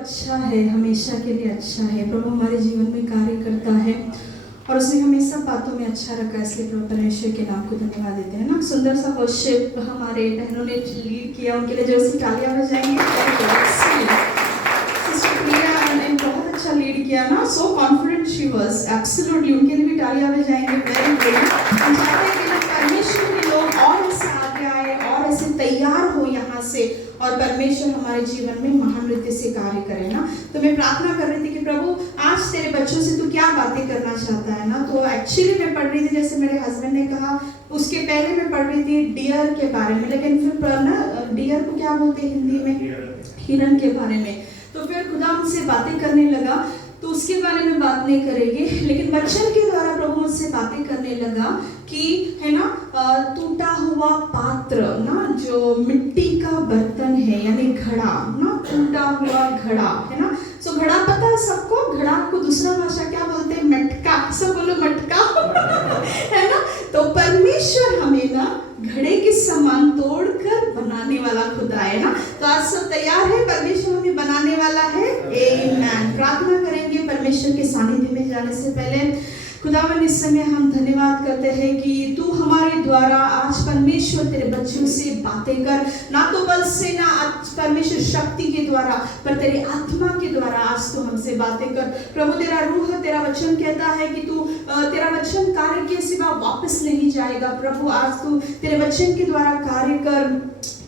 अच्छा है, हमेशा के लिए अच्छा है। प्रभु हमारे जीवन में कार्य करता है और उसने हमें सब बातों में अच्छा रखा, इसलिए प्रभु परमेश्वर के नाम को धन्यवाद देते हैं ना। सुंदर सा वर्शिप हमारे बहनों ने लीड किया, उनके लिए जो सी तालियां बजाएंगे। सिस्टर प्रिया ने बहुत अच्छा लीड किया ना, so confident she was, absolutely. उनके लिए भी तालियां बजाएंगे। Very good. हम चाहते हैं कि परमेश्वर के लोग और ऐसे आगे आए और ऐसे तैयार हो यहाँ से, और परमेश्वर हमारे जीवन में महान रीति से कार्य करे ना। तो मैं प्रार्थना कर रही थी कि प्रभु आज तेरे बच्चों से तू क्या बातें करना चाहता है ना। तो एक्चुअली मैं पढ़ रही थी, जैसे मेरे हस्बैंड ने कहा, उसके पहले मैं पढ़ रही थी डियर के बारे में, लेकिन फिर ना डियर को क्या बोलते हैं हिंदी में, हिरन के बारे में। तो फिर खुदा हमसे बातें करने लगा, तो उसके बारे में बात नहीं करेंगे, लेकिन वचन के द्वारा प्रभु मुझसे बातें करने लगा कि है ना, टूटा हुआ पात्र ना, जो मिट्टी का बर्तन है, यानी घड़ा ना, टूटा हुआ घड़ा है ना। सो घड़ा पता है सबको, घड़ा को दूसरा भाषा क्या बोलते हैं, मटका। सब बोलो मटका है ना। तो परमेश्वर हमें ना घड़े के समान तोड़कर बनाने वाला खुदा है ना। तो आज सब तैयार है, परमेश्वर हमें बनाने वाला है। आमीन। प्रार्थना करेंगे परमेश्वर के सानिध्य में जाने से पहले। खुदावन इस समय हम धन्यवाद करते हैं कि तू हमारे द्वारा आज परमेश्वर तेरे बच्चों से बातें कर, ना तो बल से ना आज परमेश्वर शक्ति के द्वारा, पर तेरी आत्मा के द्वारा आज तू हमसे बातें कर। प्रभु तेरा रूह, तेरा वचन कहता है कि तू तेरा वचन कार्य के सिवा वापस नहीं जाएगा। प्रभु आज तू तेरे वचन के द्वारा कार्य कर,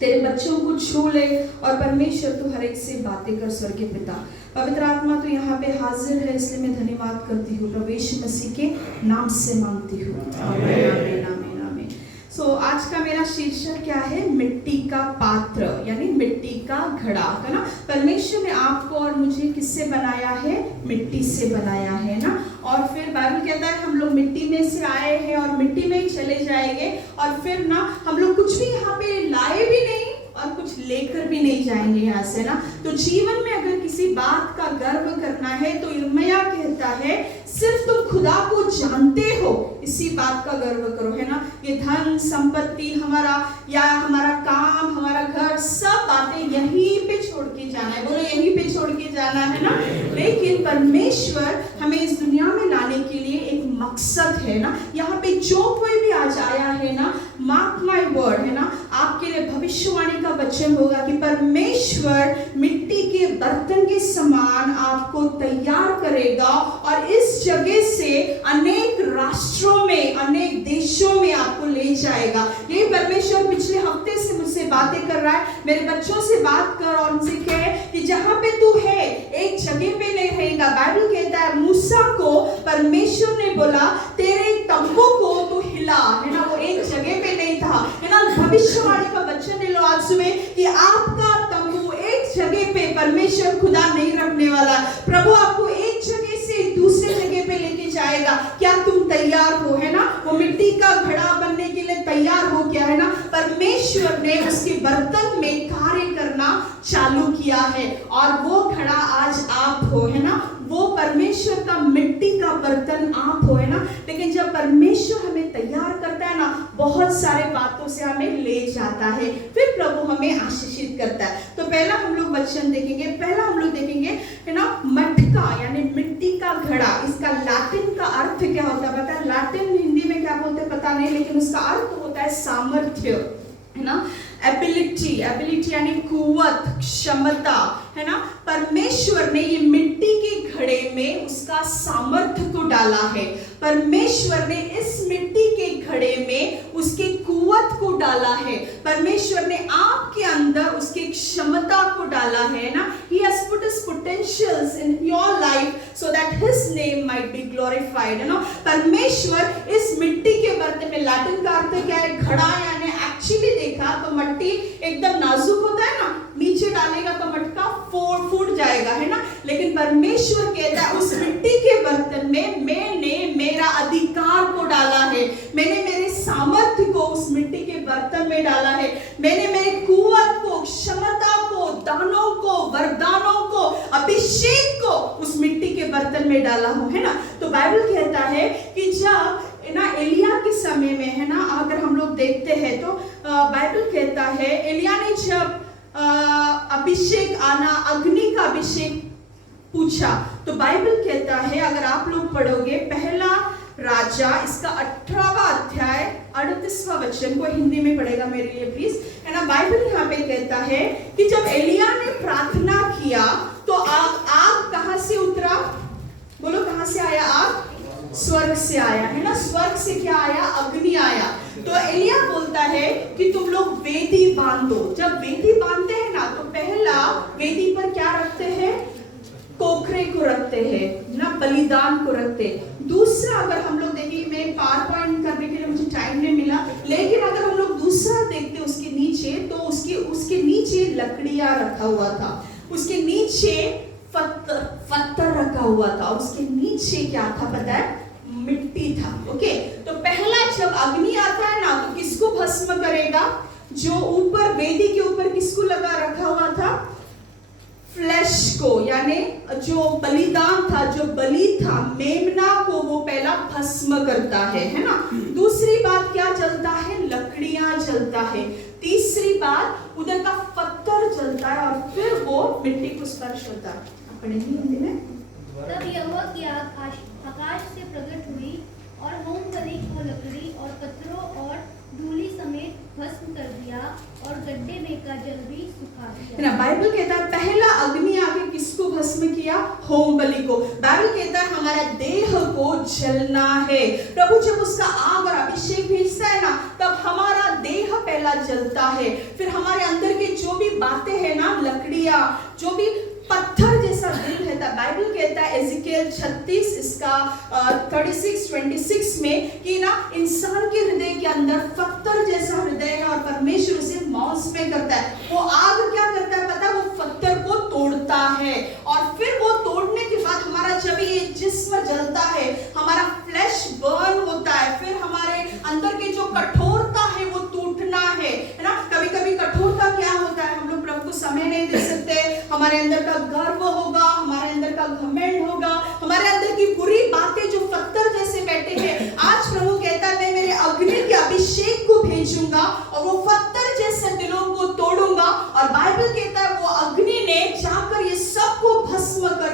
तेरे बच्चों को छू ले, और परमेश्वर तू हर एक से बातें कर। स्वर्गीय पिता पवित्र आत्मा तो यहाँ पे हाजिर है, इसलिए मैं धन्यवाद करती हूँ, प्रभु यीशु मसीह के नाम से मांगती हूँ। आमीन आमीन आमीन आमीन। सो आज का मेरा शीर्षक क्या है, मिट्टी का पात्र, यानी मिट्टी का घड़ा है ना। परमेश्वर ने आपको और मुझे किससे बनाया है, मिट्टी से बनाया है ना। और फिर बाइबल कहता है हम लोग मिट्टी में से आए हैं और मिट्टी में ही चले जाएंगे, और फिर ना हम लोग कुछ भी यहाँ पे लाए भी नहीं और कुछ लेकर भी नहीं जाएंगे यहाँ से ना। तो जीवन में अगर किसी बात का गर्व करना है तो यिर्मयाह कहता है सिर्फ तुम खुदा को जानते हो, इसी बात का गर्व करो है ना। ये धन संपत्ति हमारा या हमारा काम, हमारा घर, सब बातें यहीं पे छोड़ के जाना है। बोलो यहीं पे छोड़ के जाना है ना। लेकिन परमेश्वर हमें इस दुनिया में लाने के लिए एक मकसद है ना। यहाँ पे जो कोई भी आज आया है ना, मार्क माय वर्ड है ना, आपके लिए भविष्यवाणी का वचन होगा कि परमेश्वर मिट्टी के बर्तन के समान आपको तैयार करेगा और इस जगह से अनेक राष्ट्रों में, अनेक देशों में आपको ले जाएगा। ये परमेश्वर पिछले हफ्ते से मुझसे बातें कर रहा है, मेरे बच्चों से बात कर और उनसे कहे कि जहां पे तू है एक जगह पे नहीं रहेगा। बाइबल कहता है मूसा को परमेश्वर ने बोला तेरे तंबू को तू हिला है ना, वो एक जगह पे नहीं था है ना। भविष्यवाणी का वचन ले लो आज सुबह कि आपका तंबू एक जगह पे परमेश्वर खुदा नहीं रखने वाला। प्रभु आपको एक जगह से दूसरे जगह पे लेके जाएगा। क्या तुम तैयार हो है ना। वो मिट्टी का घड़ा बनने के लिए तैयार हो क्या है ना। परमेश्वर ने उसके बर्तन में कार्य करना चालू किया है और वो घड़ा आज आप हो है ना। वो परमेश्वर का मिट्टी का बर्तन आप हो है ना। लेकिन जब परमेश्वर हमें तैयार करता है ना, बहुत सारे बातों से हमें ले जाता है, फिर प्रभु हमें आशीषित करता है। तो पहला हम लोग वचन देखेंगे, पहला हम लोग देखेंगे है ना, मटका यानी मिट्टी का घड़ा। इसका लैटिन का अर्थ क्या होता है पता है? लैटिन हिंदी में क्या बोलते हैं पता नहीं, लेकिन उसका अर्थ होता है सामर्थ्य है ना। एबिलिटी यानी कुवत, क्षमता है ना। परमेश्वर ने ये मिट्टी के घड़े में उसका सामर्थ्य को डाला है। परमेश्वर ने इस मिट्टी के घड़े में उसके कुवत को डाला है। परमेश्वर ने आपके अंदर उसकी क्षमता को डाला है ना। He has put his potentials in your life so that his name might be glorified है ना। परमेश्वर इस मिट्टी के बर्तन में, लैटिन का अर्थ क्या है? घड़ा यानी एक्चुअली देखा तो मट्टी एकदम नाजुक होता है ना, नीचे डालेगा तो मटका फूट जाएगा है ना। लेकिन परमेश्वर कहता है उस मिट्टी के बर्तन में मैंने मेरा अधिकार को डाला है, मैंने मेरे सामर्थ्य को उस मिट्टी के बर्तन में डाला है, मैंने मेरे कुवत को, क्षमता को, दानों को, वरदानों को, अभिषेक को उस मिट्टी के बर्तन में डाला हूं है ना। तो बाइबल कहता है कि जब ना एलिया के समय में है ना, अगर हम लोग देखते हैं तो बाइबल कहता है एलिया ने जब अभिषेक आना, अग्नि का अभिषेक अभिषेक पूछा। तो बाइबल कहता है, अगर आप लोग पढ़ोगे पहला राजा इसका 18वां अध्याय 38वां वचन, को हिंदी में पढ़ेगा मेरे लिए प्लीज, है ना। बाइबल यहाँ पे कहता है कि जब एलिया ने प्रार्थना किया तो आग कहां से उतरा? बोलो कहां से आया? आग स्वर्ग से आया, है ना। स्वर्ग से क्या आया? अग्नि आया। तो एलिया बोलता है कि तुम लोग वेदी बांधो। जब वेदी बांधते हैं ना, तो पहला वेदी पर क्या रखते हैं? कोखरे को रखते हैं ना, बलिदान को रखते हैं। दूसरा, अगर हम लोग देखिए, मैं पावर पॉइंट करने के लिए मुझे टाइम नहीं मिला, लेकिन अगर हम लोग दूसरा देखते उसके नीचे, तो उसके नीचे लकड़ियां रखा हुआ था, उसके नीचे पत्थर रखा हुआ था, और उसके नीचे क्या था पता है? मिट्टी था। ओके, तो पहला जब अग्नि आता है ना, तो किसको भस्म करेगा? जो ऊपर वेदी के ऊपर किसको लगा रखा हुआ था? फ्लैश को, यानी जो बलिदान था, जो बलि था, मेमना को वो पहला भस्म करता है ना। दूसरी बात क्या जलता है? लकड़ियां जलता है। तीसरी बात उधर का पत्थर जलता है, और फिर वो मिट्टी को स्पर्श होता है। पढ़ेंगे हिंदी में। तब यहोवा की आग आकाश से प्रकट हुई और होम बलि को लकड़ी और पत्थरों और धूली समेत भस्म कर दिया, और गड्ढे में का जल भी सुखा दिया। ना, बाइबल कहता है पहला अग्नि आके किसको भस्म किया? होम बलि को। बाइबल कहता है हमारा देह को जलना है। प्रभु जब उसका आग और अभिषेक भेजता है ना, तब हमारा देह पहला जलता है। फिर हमारे अंदर के जो भी बातें हैं ना, लकड़ियां, जो भी पत्थर जैसा दिल है, बाइबल कहता है एजिकियल 36 इसका 36-26 में कि ना, इंसान के हृदय के अंदर पत्थर जैसा हृदय है, और परमेश्वर उसे मौज में करता है। वो आग क्या करता है पता है? वो पत्थर को तोड़ता है, और फिर वो तोड़ने के बाद हमारा जब ये जिस्म जलता है, हमारा फ्लैश बर्न होता है, फिर हमारे अंदर के जो कठोरता है वो टूटना है ना। कभी कभी कठोरता क्या होता है? हम लोग प्रभु को समय नहीं दे सकते, हमारे अंदर का गर्व होगा, हमारे अंदर का घमंड होगा, हमारे अंदर की बुरी बातें जो पत्थर जैसे बैठे हैं। आज प्रभु कहता है मैं मेरे अग्नि के अभिषेक को भेजूंगा, और वो पत्थर जैसे दिलों को तोड़ूंगा। और बाइबल कहता है वो अग्नि ने जाकर ये सबको भस्म कर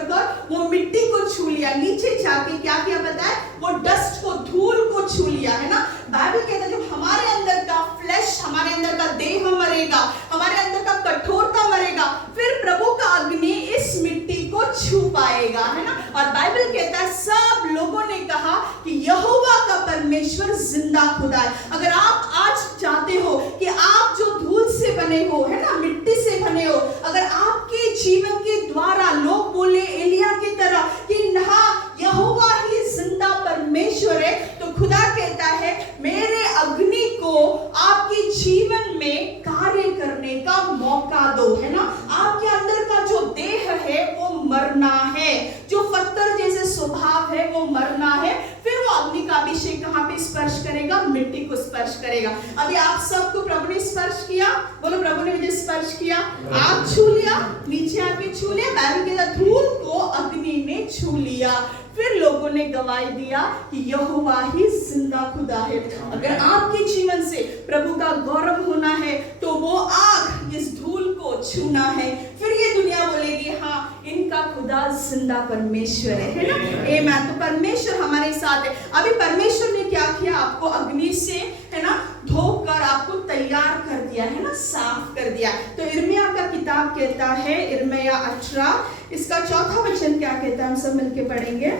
वो मिट्टी को छू लिया। नीचे जाके क्या किया पता है? वो डस्ट को, धूल को छू लिया, है ना। बाइबल कहता है जब हमारे अंदर का फ्लैश, हमारे अंदर का देह मरेगा, हमारे अंदर का कठोरता मरेगा, फिर प्रभु का अग्नि इस मिट्टी को छू पाएगा, है ना। और बाइबल कहता है सब लोगों ने कहा कि यहोवा का परमेश्वर जिंदा खुदा है। अगर आप आज चाहते हो कि आप जो धूल से बने हो, है ना, मिट्टी से बने हो, अगर आपके जीवन के द्वारा लोग बोले एलिया की तरह कि हाँ यहोवा ही जिंदा परमेश्वर है, तो खुदा कहता है मेरे अग्नि को आपके जीवन में कार्य करने का मौका दो, है ना। आपके अंदर का जो देह है वो मरना है, जो पत्थर जैसे स्वभाव है वो मरना है। फिर वो अग्नि का अभिषेक कहां पे स्पर्श करेगा? मिट्टी को स्पर्श करेगा। अभी आप सबको प्रभु ने स्पर्श किया, बोलो प्रभु ने मुझे स्पर्श किया। आप छू लिया, नीचे आके छू लिया, बाइबल के धूल को अग्नि ने छू लिया। फिर लोगों ने गवाही दिया कि यहोवा ही जिंदा खुदा है। अगर आपके जीवन से प्रभु का गौरव होना है तो वो आग इस धूल को छूना है। फिर ये दुनिया बोलेगी हाँ इनका खुदा जिंदा परमेश्वर है ना। आमीन। तो परमेश्वर हमारे साथ है। अभी परमेश्वर ने क्या किया? आपको अग्नि से, है ना, धोकर आपको तैयार कर दिया, है ना, साफ कर दिया। तो यिर्मयाह का किताब कहता है, यिर्मयाह 18 इसका 4था वचन क्या कहता है? हम सब मिलके पढ़ेंगे।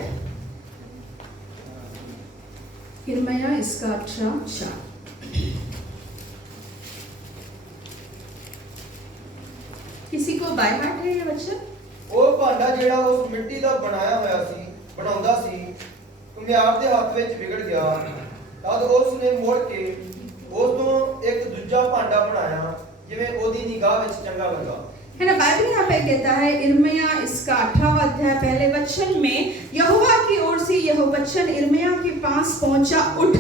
यिर्मयाह इसका 18:4। किसी को बाय हार्ट है ये वचन? ਉਹ ਭਾਂਡਾ ਜਿਹੜਾ ਉਸ ਮਿੱਟੀ ਦਾ ਬਣਾਉਂਦਾ ਸੀ ਘੁਮਿਆਰ ਦੇ ਹੱਥ ਵਿੱਚ ਵਿਗੜ ਗਿਆ। ਤਦ ਉਸ ਨੇ ਮੁੜ ਕੇ ਉਸ ਤੋਂ ਇੱਕ ਦੂਜਾ ਭਾਂਡਾ ਬਣਾਇਆ ਜਿਵੇਂ ਉਹਦੀ ਨਿਗਾਹ ਵਿੱਚ ਚੰਗਾ ਲੱਗਾ। है ना। बाइबल यहाँ पे कहता है यिर्मयाह इसका 18वां अध्याय पहले वचन में यहोवा की ओर से यह वचन यिर्मयाह के पास पहुंचा, उठ,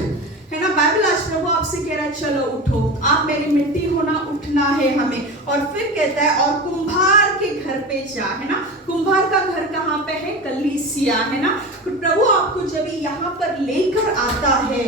है ना। बाइबल आज प्रभु आपसे कह रहा है चलो उठो, आप मेरी मिट्टी होना, उठना है हमें। और फिर कहता है और कुंभार के घर पे जा, है ना। कुंभार का घर कहाँ पे है? कलीसिया, है ना। प्रभु आपको जब यहाँ पर लेकर आता है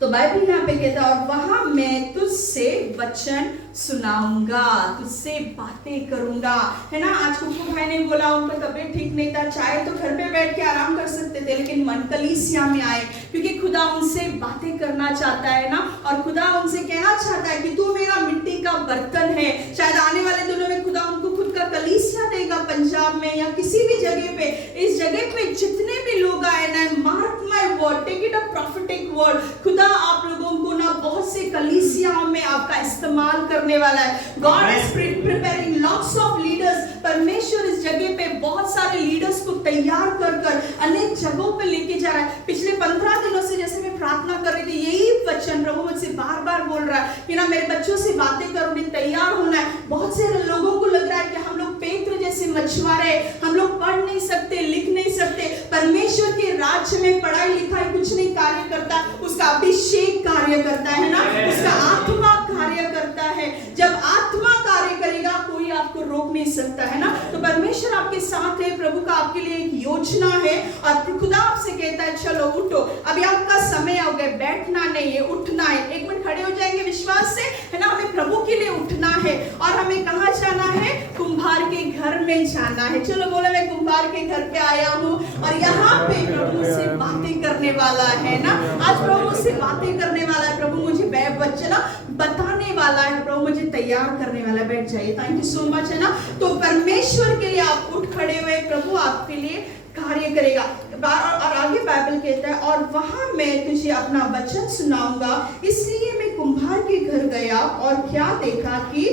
तो बाइबल यहाँ पे कहता है और वहां मैं तुझसे वचन सुनाऊंगा, तुझसे बातें करूंगा, है ना। आज कुकू भाई ने बोला उनका तबीयत ठीक नहीं था, चाहे तो घर पे बैठ के आराम कर सकते थे, लेकिन मन कलीसिया में आए क्योंकि खुदा उनसे बातें करना चाहता है ना। और खुदा उनसे कहना चाहता है कि तू मेरा मिट्टी का बर्तन है। शायद आने वाले दिनों में खुदा उनको खुद का कलीसिया देगा पंजाब में या किसी भी जगह पे। इस जगह पे जितने भी लोग आए ना, mark my word, take it a prophetic word, खुदा आप लोगों को ना बहुत से कलीसियाओं में आपका इस्तेमाल करने वाला है। God is preparing lots of leaders. परमेश्वर इस जगह पे बहुत सारे लीडर्स को तैयार कर कर अनेक जगहों पे लेके जा रहा है। पिछले 15 दिनों से जैसे मैं प्रार्थना कर रही थी, यही वचन प्रभु मुझसे बार बार बोल रहा है कि ना मेरे बच्चों से बातें करो, उन्हें तैयार होना है। बहुत से लोगों को लग रहा है कि हम लोग पेत्र जैसे मछुआरे, हम लोग पढ़ नहीं सकते, लिख नहीं सकते। परमेश्वर के राज्य में पढ़ाई लिखाई कुछ नहीं कार्य करता, उसका अभिषेक कार्य करता है ना, उसका आत्मा कार्य करता है। जब आत्मा कार्य करेगा कोई आपको रोक नहीं सकता, है ना। तो परमेश्वर आपके साथ है, प्रभु का आपके लिए एक योजना है और खुदा आपसे कहता है चलो उठो, अभी आपका समय हो गया, बैठना नहीं है, उठना है। एक मिनट खड़े हो जाएंगे विश्वास से, है ना। हमें प्रभु के लिए उठना है और हमें कहाँ जाना है? कुम्हार के घर में जाना है। चलो बोलो मैं कुम्हार के घर पे आया हूँ और यहाँ पे प्रभु से बातें करने वाला है ना। आज प्रभु मुझसे बातें करने वाला है, प्रभु मुझे वचन बताने वाला है, प्रभु मुझे तैयार करने वाला है। बैठ जाइए, थैंक यू सो मच, है ना। तो परमेश्वर के लिए आप उठ खड़े हुए, प्रभु आपके लिए कार्य करेगा। और आगे बाइबल कहता है और वहां मैं तुझे अपना वचन सुनाऊंगा। इसलिए मैं कुम्हार के घर गया और क्या देखा कि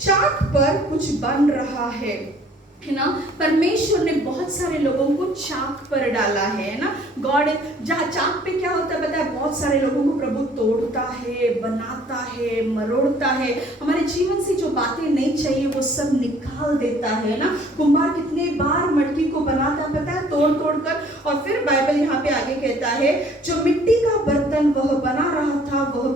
चाक पर कुछ बन रहा है ना। परमेश्वर ने बहुत सारे लोगों को चाक पर डाला है ना। गॉड जहाँ चाक पे क्या होता है पता है? बहुत सारे लोगों को प्रभु तोड़ता है, बनाता है, मरोड़ता है। हमारे जीवन से जो बातें नहीं चाहिए वो सब निकाल देता है ना। कुम्हार कितने बार मटकी को बनाता है पता है? तोड़ तोड़ कर। और फिर बाइबल यहाँ पे आगे कहता है जो मिट्टी का बर्तन वह बना रहा था वह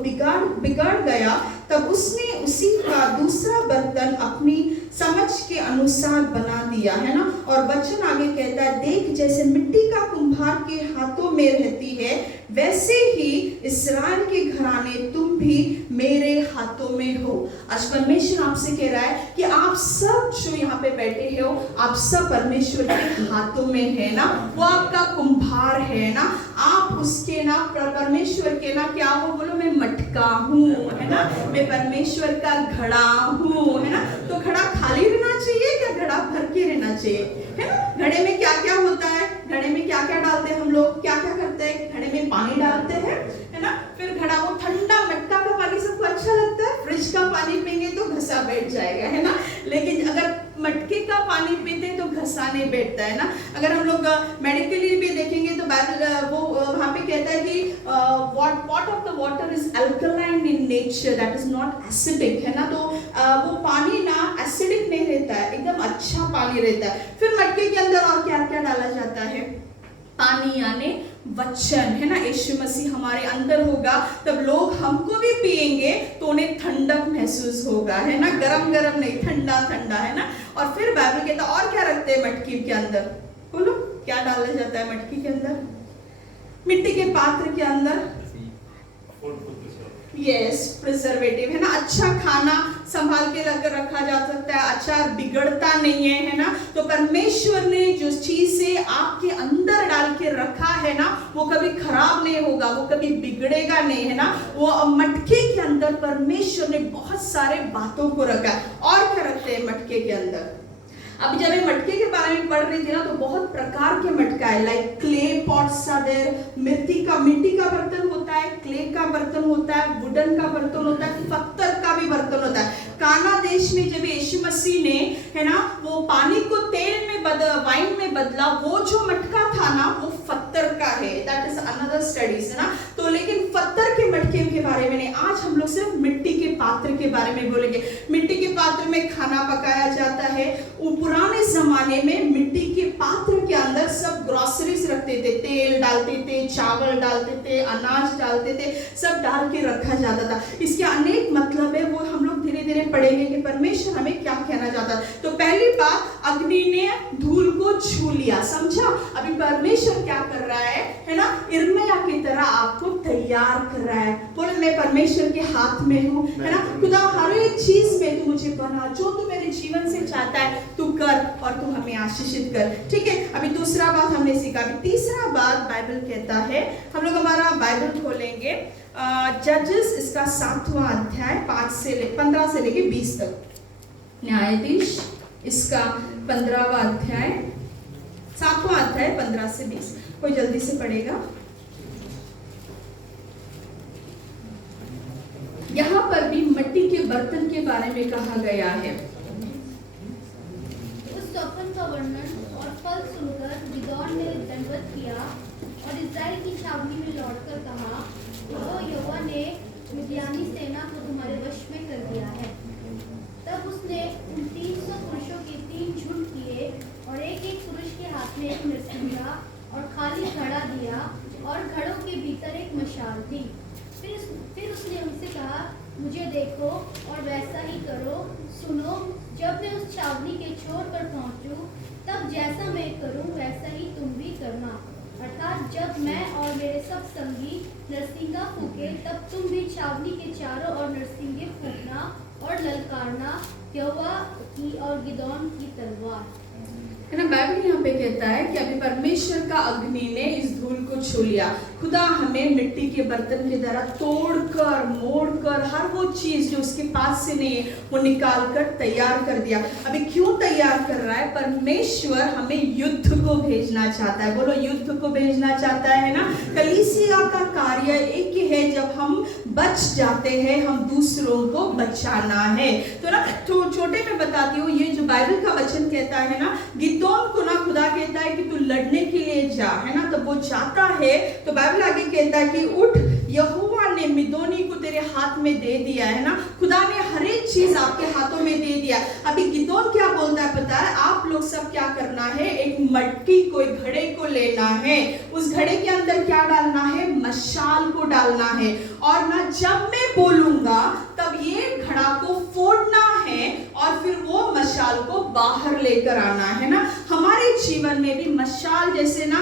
बिगड़ गया, तब उसने उसी का दूसरा बर्तन अपनी समझ के अनुसार बना दिया, है ना। और वचन आगे कहता है देख जैसे मिट्टी का कुम्हार के हाथों में रहती है वैसे ही इस्राएल के घराने तुम भी मेरे हाथों में हो। आज परमेश्वर आपसे कह रहा है कि आप सब जो यहाँ पे बैठे हो आप सब परमेश्वर के हाथों में है ना। वो आपका कुम्हार है ना, आप उसके ना परमेश्वर के ना क्या हो? बोलो मैं मटका हूँ, है ना। मैं परमेश्वर का घड़ा हूँ, है ना। तो घड़ा खाली रहना चाहिए क्या घड़ा भर के रहना चाहिए, है ना। घड़े में क्या क्या होता है? घड़े में क्या क्या डालते हैं हम लोग? क्या क्या करते हैं? घड़े में पानी डालते हैं, है ना। फिर घड़ा वो ठंडा मटका का पानी सबको अच्छा लगता है, फ्रिज का पानी पिएंगे तो घसा बैठ जाएगा, है ना। लेकिन अगर मटके का पानी पीते तो घसा नहीं बैठता है ना। अगर हम लोग मेडिकली भी देखेंगे तो वो वहाँ पे कहता है कि part of the water is alkaline in nature, that is not acidic, है ना। तो वो पानी ना एसिडिक नहीं रहता है, एकदम अच्छा पानी रहता है। फिर मटके के अंदर और क्या क्या डाला जाता है? पानी यानी वचन, है ना। यीशु मसीह हमारे अंदर होगा तब लोग हमको भी पिएंगे तो उन्हें ठंडक महसूस होगा, है ना। गरम गरम नहीं, ठंडा ठंडा, है ना। और फिर बाइबल कहता और क्या रखते हैं मटकी के अंदर? बोलो क्या डाला जाता है मटकी के अंदर? मिट्टी के पात्र के अंदर यस प्रिजर्वेटिव, है ना। अच्छा खाना संभाल के रखा जा सकता है, अचार बिगड़ता नहीं है ना। तो परमेश्वर ने जो चीज से आपके अंदर डाल के रखा है ना वो कभी खराब नहीं होगा, वो कभी बिगड़ेगा नहीं, है ना। वो मटके के अंदर परमेश्वर ने बहुत सारे बातों को रखा। और क्या रखते हैं मटके के अंदर? अब जब मैं मटके के बारे में पढ़ रही थी ना तो बहुत प्रकार के मटका है, like clay pots are there, मिट्टी का बर्तन होता है, क्ले का बर्तन होता है, वुडन का बर्तन होता है, पत्थर का भी बर्तन होता है। काना देश में जब यीशु मसीह ने, है ना, वो पानी को तेल में वाइन में बदला, वो जो मटका था ना वो पत्थर का है, दैट इज अनदर स्टडीज, है ना। तो लेकिन पत्थर के मटके के बारे में नहीं, आज हम लोग सिर्फ मिट्टी के पात्र के बारे में बोलेंगे। मिट्टी के पात्र में खाना पकाया जाता है। पुराने जमाने में मिट्टी के पात्र के अंदर सब ग्रोसरीज रखते थे, तेल डालते थे, चावल डालते थे, अनाज डालते थे, सब डाल के रखा जाता था। इसके अनेक मतलब है, वो हम लोग धीरे धीरे पढ़ेंगे कि परमेश्वर हमें क्या कहना चाहता है। तो पहली बात, अग्नि ने धूल को छू लिया, समझा। अभी परमेश्वर क्या कर रहा है ना, इर्मिया की तरह आपको तैयार कर रहा है। बोले मैं परमेश्वर के हाथ में हूँ, है ना। खुदा हर एक चीज में तू मुझे बना, जो तू मेरे जीवन से चाहता है तू कर और तू हमें आशीषित कर, ठीक है। अभी दूसरा बात हमने सीखा। अभी तीसरा बात बाइबल कहता है, हम लोग हमारा बाइबल खोलेंगे जजेस इसका 7वां अध्याय 15 से लेके 20 तक। न्यायाधीश इसका 15वां अध्याय 7वां अध्याय 15 से 20। कोई जल्दी से पढ़ेगा। यहाँ पर भी मिट्टी के बर्तन के बारे में कहा गया है। उस स्वप्न का वर्णन और फल सुनकर गिदोन ने दंडवत किया और इस्राएल की छावनी में लौटकर कहा, वो यहोवा ने मिद्यानी सेना को तुम्हारे वश में कर दिया है। तब उसने उन 300 पुरुषों के 3 झुंड किए और एक एक पुरुष के हाथ में एक नरसिंगा और खाली घड़ा दिया और घड़ों के भीतर एक मशाल थी। फिर उसने उनसे कहा, मुझे देखो और वैसा ही करो। सुनो, जब मैं उस छावनी के छोर पर पहुंचूं, तब जैसा मैं करूं वैसा ही तुम भी करना। अर्थात जब मैं और मेरे सब संगी नरसिंगा फूके, तब तुम भी छावनी के चारों ओर नरसिंगे फूकना और ललकारना, यहोवा की और गिदोन की तलवार। है ना। बाइबल यहाँ पे कहता है कि अभी परमेश्वर का अग्नि ने इस धूल को छू लिया। खुदा हमें मिट्टी के बर्तन की तरह तोड़कर मोड़कर हर वो चीज जो उसके पास से नहीं है वो निकाल कर तैयार कर दिया। अभी क्यों तैयार कर रहा है? परमेश्वर हमें युद्ध को भेजना चाहता है। बोलो, युद्ध को भेजना चाहता है ना। कलीसिया का कार्य एक ही है, जब हम बच जाते हैं हम दूसरों को बचाना है। तो ना छोटे में बताती हूँ, ये जो बाइबल का वचन कहता है ना, गिदोन को ना खुदा कहता है कि तू लड़ने के लिए जा, है ना। तो वो जाता है, तो बाइबल आगे कहता है कि उठ, यहोवा ने मिदोनी को तेरे हाथ में दे दिया, है ना। खुदा ने हर एक चीज आपके हाथों में दे दिया। अभी गिदोन क्या बोलता है पता है? आप लोग सब क्या करना है, एक मटकी को, एक घड़े को लेना है, उस घड़े के अंदर क्या डालना है? मशाल को डालना है, और ना जब मैं बोलूंगा तब ये घड़ा को फोड़ना है और फिर वो मशाल को बाहर लेकर आना है ना। हमारे जीवन में भी मशाल, जैसे ना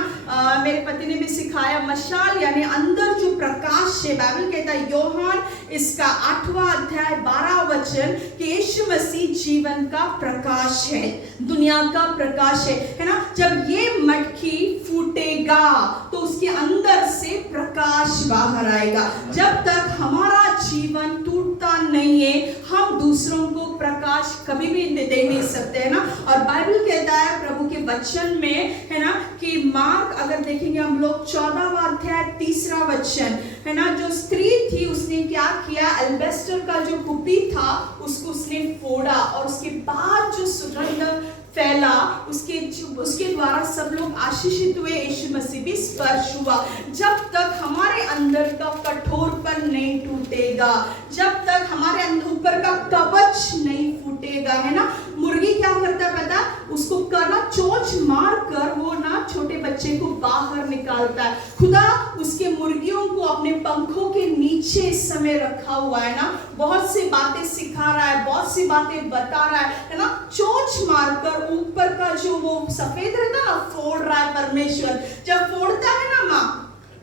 मेरे पति ने भी सिखाया, मशाल यानी अंदर जो प्रकाश है। बाइबल कहता है यूहन्ना इसका 8वां अध्याय 12 वचन कि यीशु मसीह जीवन का प्रकाश है, दुनिया का प्रकाश है ना। जब ये मटकी फूटेगा तो उसके अंदर से प्रकाश बाहर आएगा। जब तक हमारा जीवन टूटता नहीं है हम दूसरों को प्रकाश कभी भी दे नहीं सकते, है ना। और बाइबल कहता है प्रभु के वचन में, है ना, कि मार्क अगर देखेंगे हम लोग 14वां अध्याय 3रा वचन, है ना, जो स्त्री थी उसने क्या किया? एल्बेस्टर का जो कुप्पी था उसको उसने फोड़ा और उसके बाद जो सुगंध फैला उसके द्वारा सब लोग आशीषित हुए। यीशु मसीह भी स्पर्श हुआ। जब तक हमारे अंदर का कठोरपन नहीं टूटेगा, जब तक हमारे ऊपर का कवच नहीं फूटेगा, है ना। मुर्गी क्या करता है पता? उसको करना चोंच मार कर वो ना छोटे बच्चे को बाहर निकालता है। खुदा उसके मुर्गियों को अपने पंखों के नीचे इस समय रखा हुआ है ना, बहुत सी बातें सिखा रहा है, बहुत सी बातें बता रहा है ना। चोंच मारकर ऊपर का जो वो सफेद रहता ना फोड़ रहा है परमेश्वर। जब फोड़ता है ना माँ,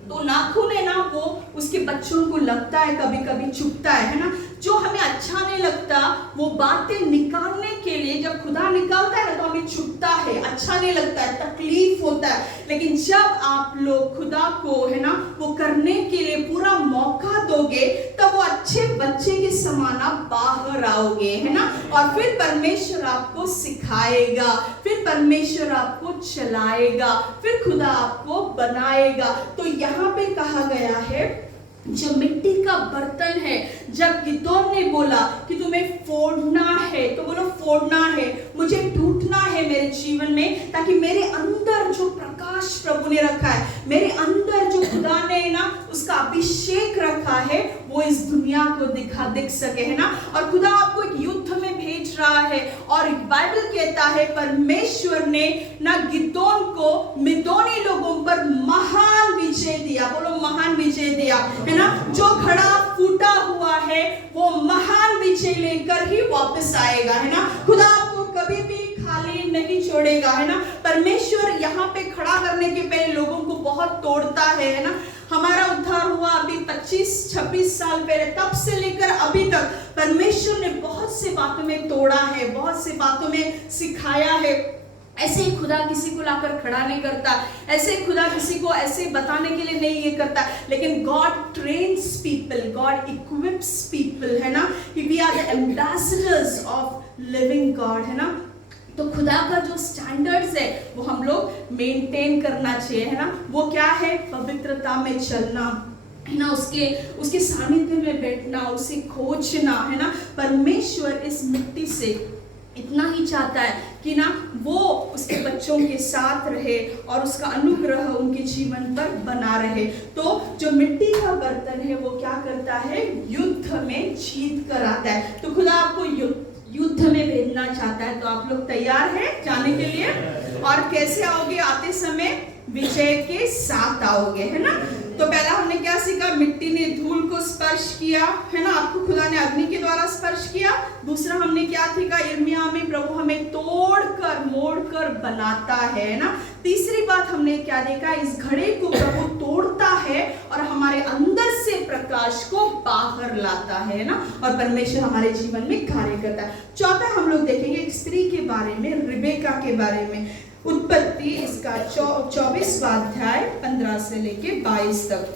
तो नाखून है ना वो उसके बच्चों को लगता है, कभी कभी चुभता है ना। जो हमें अच्छा नहीं लगता वो बातें निकालने के लिए जब खुदा निकालता है ना तो हमें चुभता है, अच्छा नहीं लगता है, तकलीफ होता है। लेकिन जब आप लोग खुदा को, है ना, वो करने के लिए पूरा मौका दोगे तब वो अच्छे बच्चे के समान आप बाहर आओगे, है ना। और फिर परमेश्वर आपको सिखाएगा, फिर परमेश्वर आपको चलाएगा, फिर खुदा आपको बनाएगा। तो यहाँ पे कहा गया है जो मिट्टी का बर्तन है, जब गिदोन ने बोला कि तुम्हें फोड़ना है, तो बोलो फोड़ना है, मुझे टूटना है मेरे जीवन में, ताकि मेरे अंदर जो प्रकाश प्रभु ने रखा है, मेरे अंदर जो खुदा ने ना उसका अभिषेक रखा है वो इस दुनिया को दिख सके, है ना। और खुदा आपको एक युद्ध में भेज रहा है और बाइबल कहता है परमेश्वर ने ना गिदोन को मिदोनी लोगों पर महान विजय दिया। बोलो महान विजय दिया, है ना। जो घड़ा फूटा हुआ है वो महान विजय नीचे लेकर ही वापस आएगा, है ना। खुदा आपको कभी भी खाली नहीं छोड़ेगा, है ना। परमेश्वर यहाँ पे खड़ा करने के पहले लोगों को बहुत तोड़ता है ना। हमारा उद्धार हुआ अभी 25-26 साल पहले, तब से लेकर अभी तक परमेश्वर ने बहुत से बातों में तोड़ा है, बहुत से बातों में सिखाया है। ऐसे ही खुदा किसी को लाकर खड़ा नहीं करता, ऐसे खुदा किसी को ऐसे बताने के लिए नहीं ये करता, लेकिन God trains people, God equips people, है ना। We are the ambassadors of living God, है ना। तो खुदा का जो स्टैंडर्ड्स है वो हम लोग मेंटेन करना चाहिए, है ना। वो क्या है? पवित्रता में चलना, है ना, उसके सानिध्य में बैठना, उसे खोजना, है ना। परमेश्वर इस मिट्टी से इतना ही चाहता है कि ना वो उसके बच्चों के साथ रहे और उसका अनुग्रह उनके जीवन पर बना रहे। तो जो मिट्टी का बर्तन है वो क्या करता है? युद्ध में जीत कर आता है। तो खुदा आपको युद्ध में भेजना चाहता है। तो आप लोग तैयार हैं जाने के लिए? और कैसे आओगे? आते समय विजय के साथ आओगे, है ना। तो पहला हमने क्या सीखा? मिट्टी ने धूल को स्पर्श किया, है ना, आपको खुदा ने अग्नि के द्वारा स्पर्श किया। दूसरा हमने क्या सीखा? यिर्मयाह में प्रभु हमें तोड़कर मोड़कर बनाता है ना। तीसरी बात हमने क्या देखा? इस घड़े को प्रभु तोड़ता है और हमारे अंदर से प्रकाश को बाहर लाता है ना, और परमेश्वर हमारे जीवन में कार्य करता है। चौथा हम लोग देखेंगे एक स्त्री के बारे में, रिबेका के बारे में। उत्पत्ति इसका 24वां अध्याय 15 से लेके 22 तक,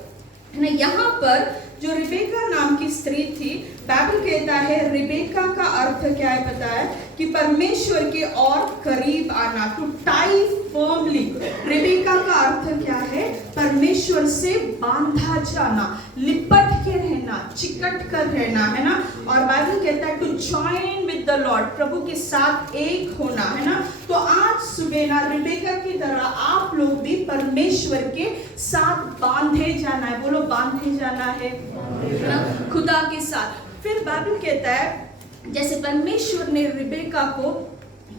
है ना। यहाँ पर जो रिबेका नाम की स्त्री थी, बाइबल कहता है रिबेका का अर्थ क्या है पता है? कि परमेश्वर के और करीब आना, टू टाई फर्मली। रिबेका का अर्थ क्या है? परमेश्वर से बांधा जाना, लिपट के रहना, चिकट कर रहना, है ना। और बाइबल कहता है to join with the Lord, प्रभु के साथ एक होना, है ना। तो आज सुबह ना रिबेका की तरह आप लोग भी परमेश्वर के साथ बांधे जाना है। बोलो, बांधे जाना है ना, खुदा के साथ। फिर बाइबल कहता है जैसे परमेश्वर ने रिबेका को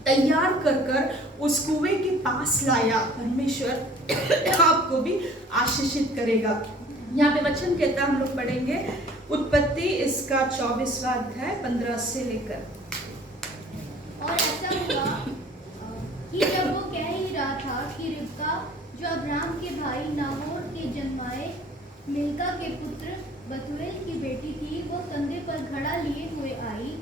तैयार कर कर उस कुएं के पास लाया, परमेश्वर आपको भी आशीषित करेगा। यहाँ पे वचन कहता है, हम लोग पढ़ेंगे उत्पत्ति इसका 24वां अध्याय 15 से लेकर। और ऐसा हुआ कि जब वो कह ही रहा था कि रिबका जो अब्राहम के भाई नाहोर के जन्माए मिल्का के पुत्र बतूएल की बेटी थी, वो कंधे पर घड़ा लिए हुए आई।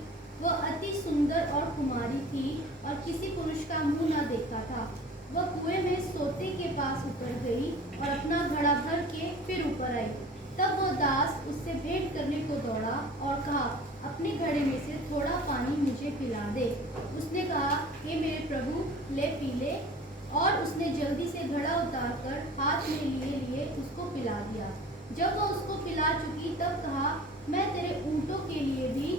वह अति सुंदर और कुमारी थी और किसी पुरुष का मुंह न देखा था। वह कुएं में सोते के पास उतर गई और अपना घड़ा भर के फिर ऊपर आई। तब वो दास उससे भेंट करने को दौड़ा और कहा, अपने घड़े में से थोड़ा पानी मुझे पिला दे। उसने कहा, हे मेरे प्रभु, ले पी ले। और उसने जल्दी से घड़ा उतारकर हाथ में लिए उसको पिला दिया। जब वह उसको पिला चुकी तब कहा, मैं तेरे ऊँटों के लिए भी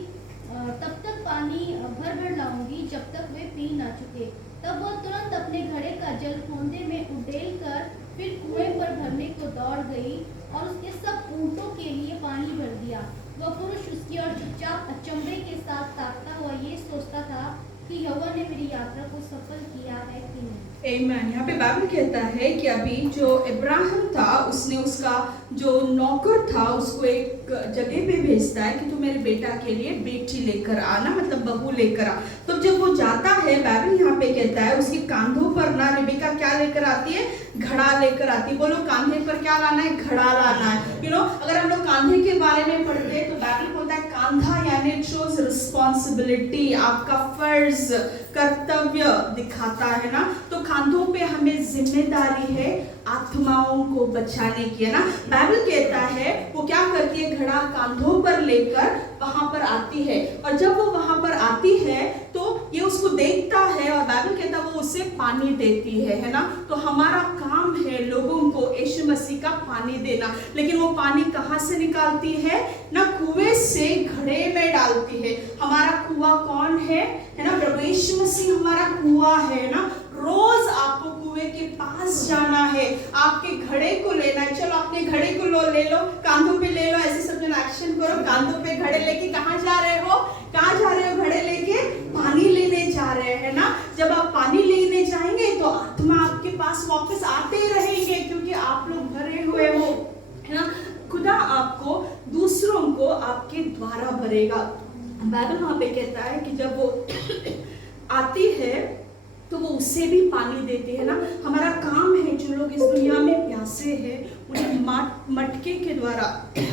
तब तक पानी भर भर लाऊंगी जब तक वे पी ना चुके। तब वह तुरंत अपने घड़े का जल खोंदे में उडेल कर फिर कुएं पर भरने को दौड़ गई और उसके सब ऊँटों के लिए पानी भर दिया। वह पुरुष उसकी ओर चुपचाप अचंभे के साथ ताकता हुआ ये सोचता था कि यहोवा ने मेरी यात्रा को सफल किया है कि नहीं। आमीन। यहाँ पे बाइबल कहता है कि अभी जो इब्राहिम था उसने उसका जो नौकर था उसको एक जगह पे भेजता है कि तू मेरे बेटा के लिए बेटी लेकर आना, मतलब बहू लेकर आ। तो जब वो जाता है, बाइबल यहाँ पे कहता है उसके कांधों पर ना रिबेका क्या लेकर आती है? घड़ा लेकर आती है। बोलो, कांधे पर क्या लाना है? घड़ा लाना है। अगर हम लोग कांधे के बारे में पढ़ते हैं तो बाइबल बोलता है कांधा यानी इट शोज रिस्पॉन्सिबिलिटी, आपका फर्ज, कर्तव्य दिखाता है ना। तो कांधों पे हमें जिम्मेदारी है आत्माओं को बचाने की, है ना। बाइबल कहता है वो क्या करती है? घड़ा कांधों पर लेकर वहां पर आती है, और जब वो वहां पर आती है तो ये उसको देखता है और बाइबल कहता है वो उसे पानी देती है ना। तो हमारा काम है लोगों को यीशु मसीह का पानी देना, लेकिन वो पानी कहाँ से निकालती है? ना कुएं से घड़े में डालती है। हमारा कुआं कौन है ना? प्रभु यीशु मसीह हमारा कुआं है ना। रोज आपको कुएं के पास जाना है, आपके घड़े को लेना है। चलो अपने घड़े को ले लो, कांधों पे ले लो, ऐसे सब जन एक्शन करो। कांधों पे घड़े लेके कहाँ जा रहे हो? कहाँ जा रहे हो? घड़े लेके पानी लेने जा रहे हैं ना। जब आप पानी लेने जाएंगे तो आत्मा आपके पास वापस आते रहेंगे, क्योंकि आप लोग भरे हुए हो, है ना। खुदा आपको दूसरों को आपके द्वारा भरेगा। बाइबल वहां पे कहता है कि जब वो आती है तो वो उससे भी पानी देती है ना। हमारा काम है, जो लोग इस दुनिया में प्यासे हैं उन्हें मटके के द्वारा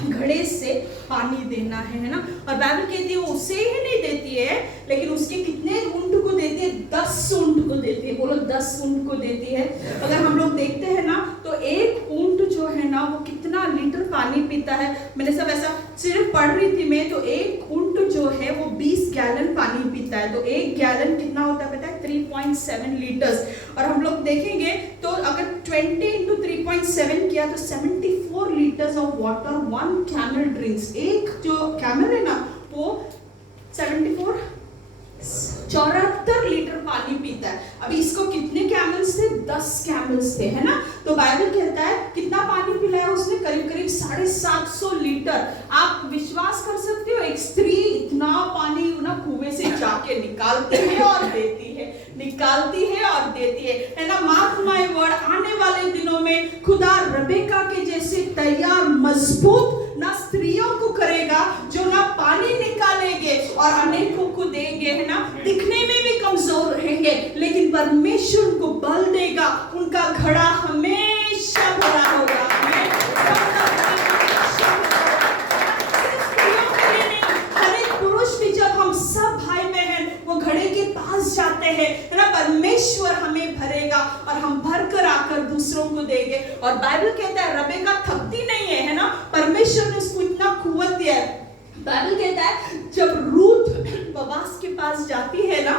घड़े से पानी देना है ना। और बाइबल कहती है वो उससे ही नहीं देती है, लेकिन उसके कितने ऊंट को देती है? 10 ऊंट को देती है। बोलो 10 ऊंट को देती है। अगर हम लोग देखते हैं ना तो एक ऊंट जो है ना वो कितना लीटर पानी पीता है। मैंने सब ऐसा सिर्फ पढ़ रही थी मैं, तो एक ऊंट जो है वो 20 गैलन पानी पीता है। तो एक गैलन कितना होता है पता है? 3.7 लीटर्स। और हम लोग देखेंगे तो अगर 20 into 3.7 किया तो 74 litres of water one camel drinks. एक जो कैमल है ना वो 74 लीटर पानी पीता है। अभी इसको कितने कैमल्स थे? 10 कैमल्स थे, है ना। तो बाइबल कहता है कितना पानी पिलाया उसने? करीब करीब 750 लीटर। आप विश्वास कर सकते हो एक स्त्री इतना पानी ना कुएं से जाके निकालती है और देती है, निकालती है और देती है ना। मार्क माय वर्ड, आने वाले दिनों में खुदा रबेका के जैसे तैयार मजबूत ना स्त्रियों को करेगा जो ना पानी निकालेंगे और अनेकों को देंगे, है ना। दिखने में भी कमजोर रहेंगे लेकिन परमेश्वर उनको बल देगा, उनका घड़ा हमेशा भरा होगा। हर एक पुरुष भी, जब हम सब भाई बहन वो घड़े के पास जाते हैं, है ना, परमेश्वर हमें भरेगा और हम भर कर आकर दूसरों को देंगे। और बाइबल कहता है रबेका थकती नहीं है ना। परमेश्वर ने उसको इतना कुव्वत दिया है। बाइबल कहता है जब रूथ बोआज के पास जाती है ना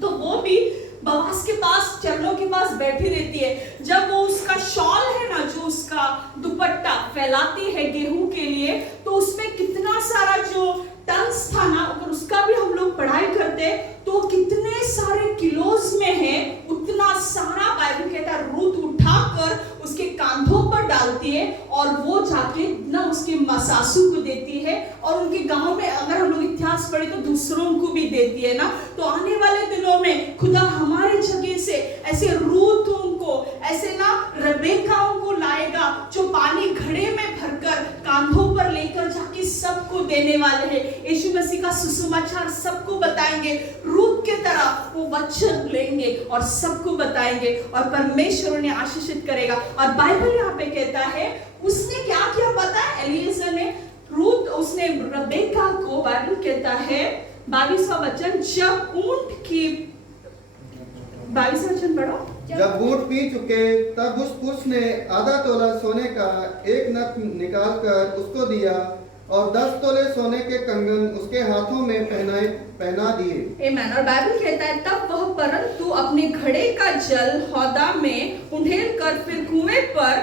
तो वो भी बोआज के पास, चरणों के पास बैठी रहती है। जब वो उसका शॉल है ना, जो उसका दुपट्टा फैलाती है गेहूं के लिए, तो उसमें कितना सारा जो टन्स था ना, अगर उसका भी हम लोग पढ़ाई करते तो कितने सारे किलोस में है, उतना सारा बाइबल कहता है रूथ उठाकर उसके कांधों पर डालती है और वो जाके ना उसके सासू को देती है और उनके गांव में अगर हम लोग इतिहास पढ़े तो दूसरों को भी देती है ना। तो आने वाले दिनों में खुदा हमारे जगह से ऐसे रूथों को, ऐसे ना रबेकाओं को लाएगा जो पानी घड़े में भरकर कांधों पर लेकर जाके सबको देने वाले हैं। यीशु मसीह का सुसमाचार सबको बताएंगे, रूथ के तरह वो वचन लेंगे और सबको बताएंगे और परमेश्वर उन्हें आशीषित करेगा। और बाइबल यहाँ पे कहता है उसने क्या किया पता है? एलिएजर ने, रूथ, उसने रबेका को, बाइबल कहता है 22वां वचन, जब ऊंट की 22वां वचन पढ़ो। जब ऊंट पी चुके तब उस पुरुष ने आधा तोला सोने का एक नथ निकालकर उसको दिया और 10 तोले सोने के कंगन उसके हाथों में पहना दिए। आमीन। और बाइबल कहता है तब वह परंतु अपने घड़े का जल हौदा में उंडेल कर फिर कुएं पर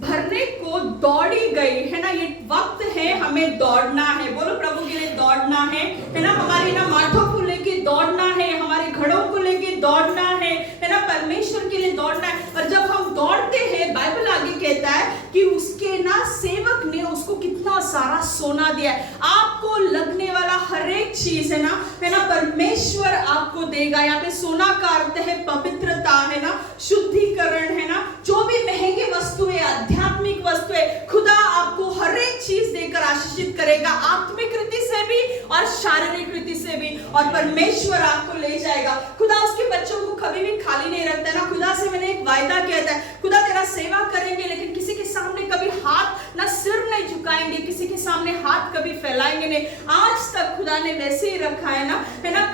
भरने को दौड़ी गई, है ना। ये वक्त है हमें दौड़ना है। बोलो प्रभु के लिए दौड़ना है ना। हमारे ना माथों को लेके दौड़ना है, हमारे घड़ों को लेके दौड़ना है ना, परमेश्वर के लिए दौड़ना है। और जब हम दौड़ते हैं, बाइबल आगे कहता है कि उसके ना सेवक ने उसको कितना सारा सोना दिया है। आपको लगने वाला हर एक चीज है ना, परमेश्वर आपको देगा। यहाँ पे सोना का अर्थ है पवित्रता, है ना, शुद्धिकरण, है ना। जो भी महंगी वस्तुएं, आध्यात्मिक वस्तुएं, खुदा आपको हर एक चीज देकर आशीषित करेगा, आत्मिक रीति से भी और शारीरिक रीति से भी। और परमेश्वर आपको ले जाएगा। खुदा उसके बच्चों को कभी भी खाली नहीं रखता है ना। खुदा से मैंने एक वायदा किया था, खुदा तेरा सेवा करेंगे लेकिन किसी के सामने कभी हाथ ना, सिर नहीं झुकाएंगे, किसी के सामने हाथ कभी फैलाएंगे नहीं। आज तक खुदा ने वैसे ही रखा है ना,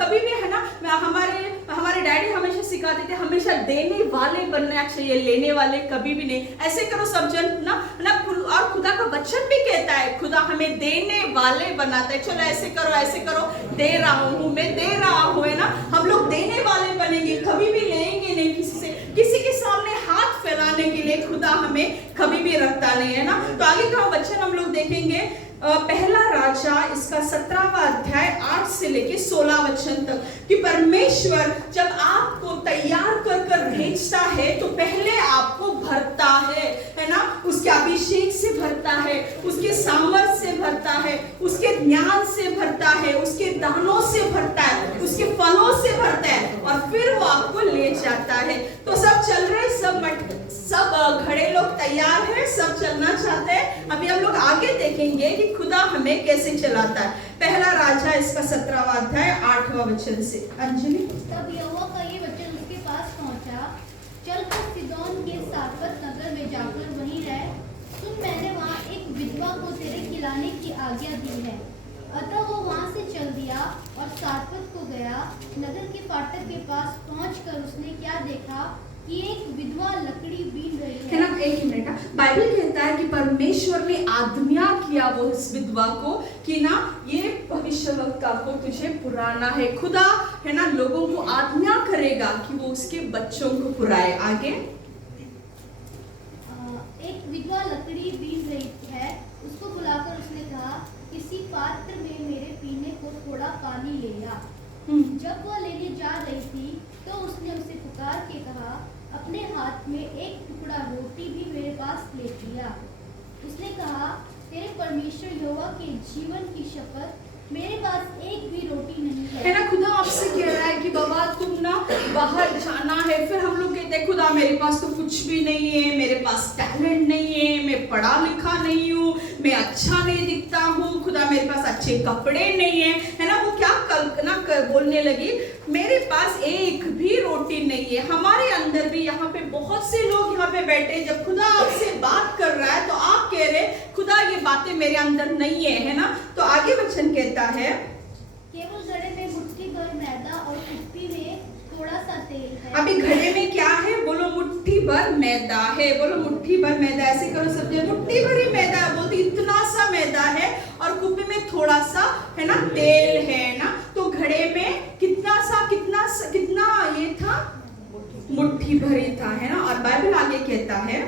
कभी भी, है ना। हमारे डैडी हमेशा सिखाते थे हमेशा देने वाले बनना चाहिए, लेने वाले कभी भी नहीं। ऐसे करो सब जन ना। और खुदा का वचन भी कहता है खुदा हमें देने वाले बनाता है। चलो ऐसे करो, दे रहा हूँ, मैं दे रहा हूँ, है ना। हम लोग देने वाले बनेंगे, कभी भी लेंगे नहीं किसी से। किसी के सामने हाथ फैलाने के लिए खुदा हमें कभी भी रखता नहीं, है ना। तो आगे का वचन हम लोग देखेंगे, पहला राजा इसका 17वां अध्याय 8 से लेके 16 वचन तक, कि परमेश्वर जब आपको तैयार कर भेजता है तो पहले आपको भरता है ना। उसके अभिषेक से भरता है, उसके सामर्थ से भरता है, उसके ज्ञान से भरता है, उसके दानों से भरता है, उसके फलों से भरता है और फिर वो आपको ले जाता है। तो सब चल रहे, सब खड़े लोग तैयार हैं, सब चलना चाहते हैं। अभी हम लोग आगे देखेंगे कि खुदा हमें कैसे चलाता है। पहला राजा इसका 17वां अध्याय 8वां वचन से। अंजलि। तब यहोवा का ये वचन उसके पास पहुंचा, चलकर सीदोन के सारपत नगर में जाकर वहीं रह। सुन, मैंने वहाँ एक विधवा को तेरे खिलाने की आज्ञा दी है। अतः वो वहाँ से चल दिया और सारपत को गया। नगर के फाटक के पास पहुंचकर उसने क्या देखा कि एक विधवा लकड़ी बीन रही है ना, एक ही मिनट। बाइबल कहता है कि परमेश्वर ने आज्ञा किया वो इस विधवा को कि ना ये भविष्यवक्ता को तुझे पुराना है। खुदा है ना लोगों को आज्ञा करेगा कि वो उसके बच्चों को पुराए। आगे एक विधवा लकड़ी बीन रही है। उसको बुलाकर उसने कहा, किसी पात्र में मेरे पीने को थोड़ा पानी ले आ। जब वह लेने जा रही थी तो उसने उसे पुकार के कहा, अपने हाथ में एक टुकड़ा रोटी भी मेरे पास ले लिया। उसने कहा, तेरे परमेश्वर यहोवा के जीवन की शपथ, मेरे पास एक भी रोटी नहीं है ना। खुदा आपसे कह रहा है कि बाबा तुम ना बाहर जाना है। फिर हम लोग कहते हैं खुदा मेरे पास तो कुछ भी नहीं है, मेरे पास टैलेंट नहीं है, मैं पढ़ा लिखा नहीं हूँ, मैं अच्छा नहीं दिखता हूँ, खुदा मेरे पास अच्छे कपड़े नहीं है ना। वो क्या कल्पना बोलने लगी, मेरे पास एक भी रोटी नहीं है। हमारे अंदर भी यहाँ पे बहुत से लोग यहाँ पे बैठे, जब खुदा आपसे बात कर रहा है तो आप कह रहे खुदा ये बातें मेरे अंदर नहीं है ना। तो आगे वचन कहता है, केवल घड़े में मुट्ठी भर मैदा और कुप्पी में थोड़ा सा तेल है। अभी घड़े में क्या है? बोलो मुट्ठी भर मैदा है। बोलो मुट्ठी भर मैदा। ऐसे करो सब जगह, मुट्ठी भरी मैदा। बोलती इतना सा मैदा है और कुप्पी में थोड़ा सा है ना तेल है ना। तो घड़े में कितना ये था, मुट्ठी भरी था है ना। और बाइबल आगे कहता है,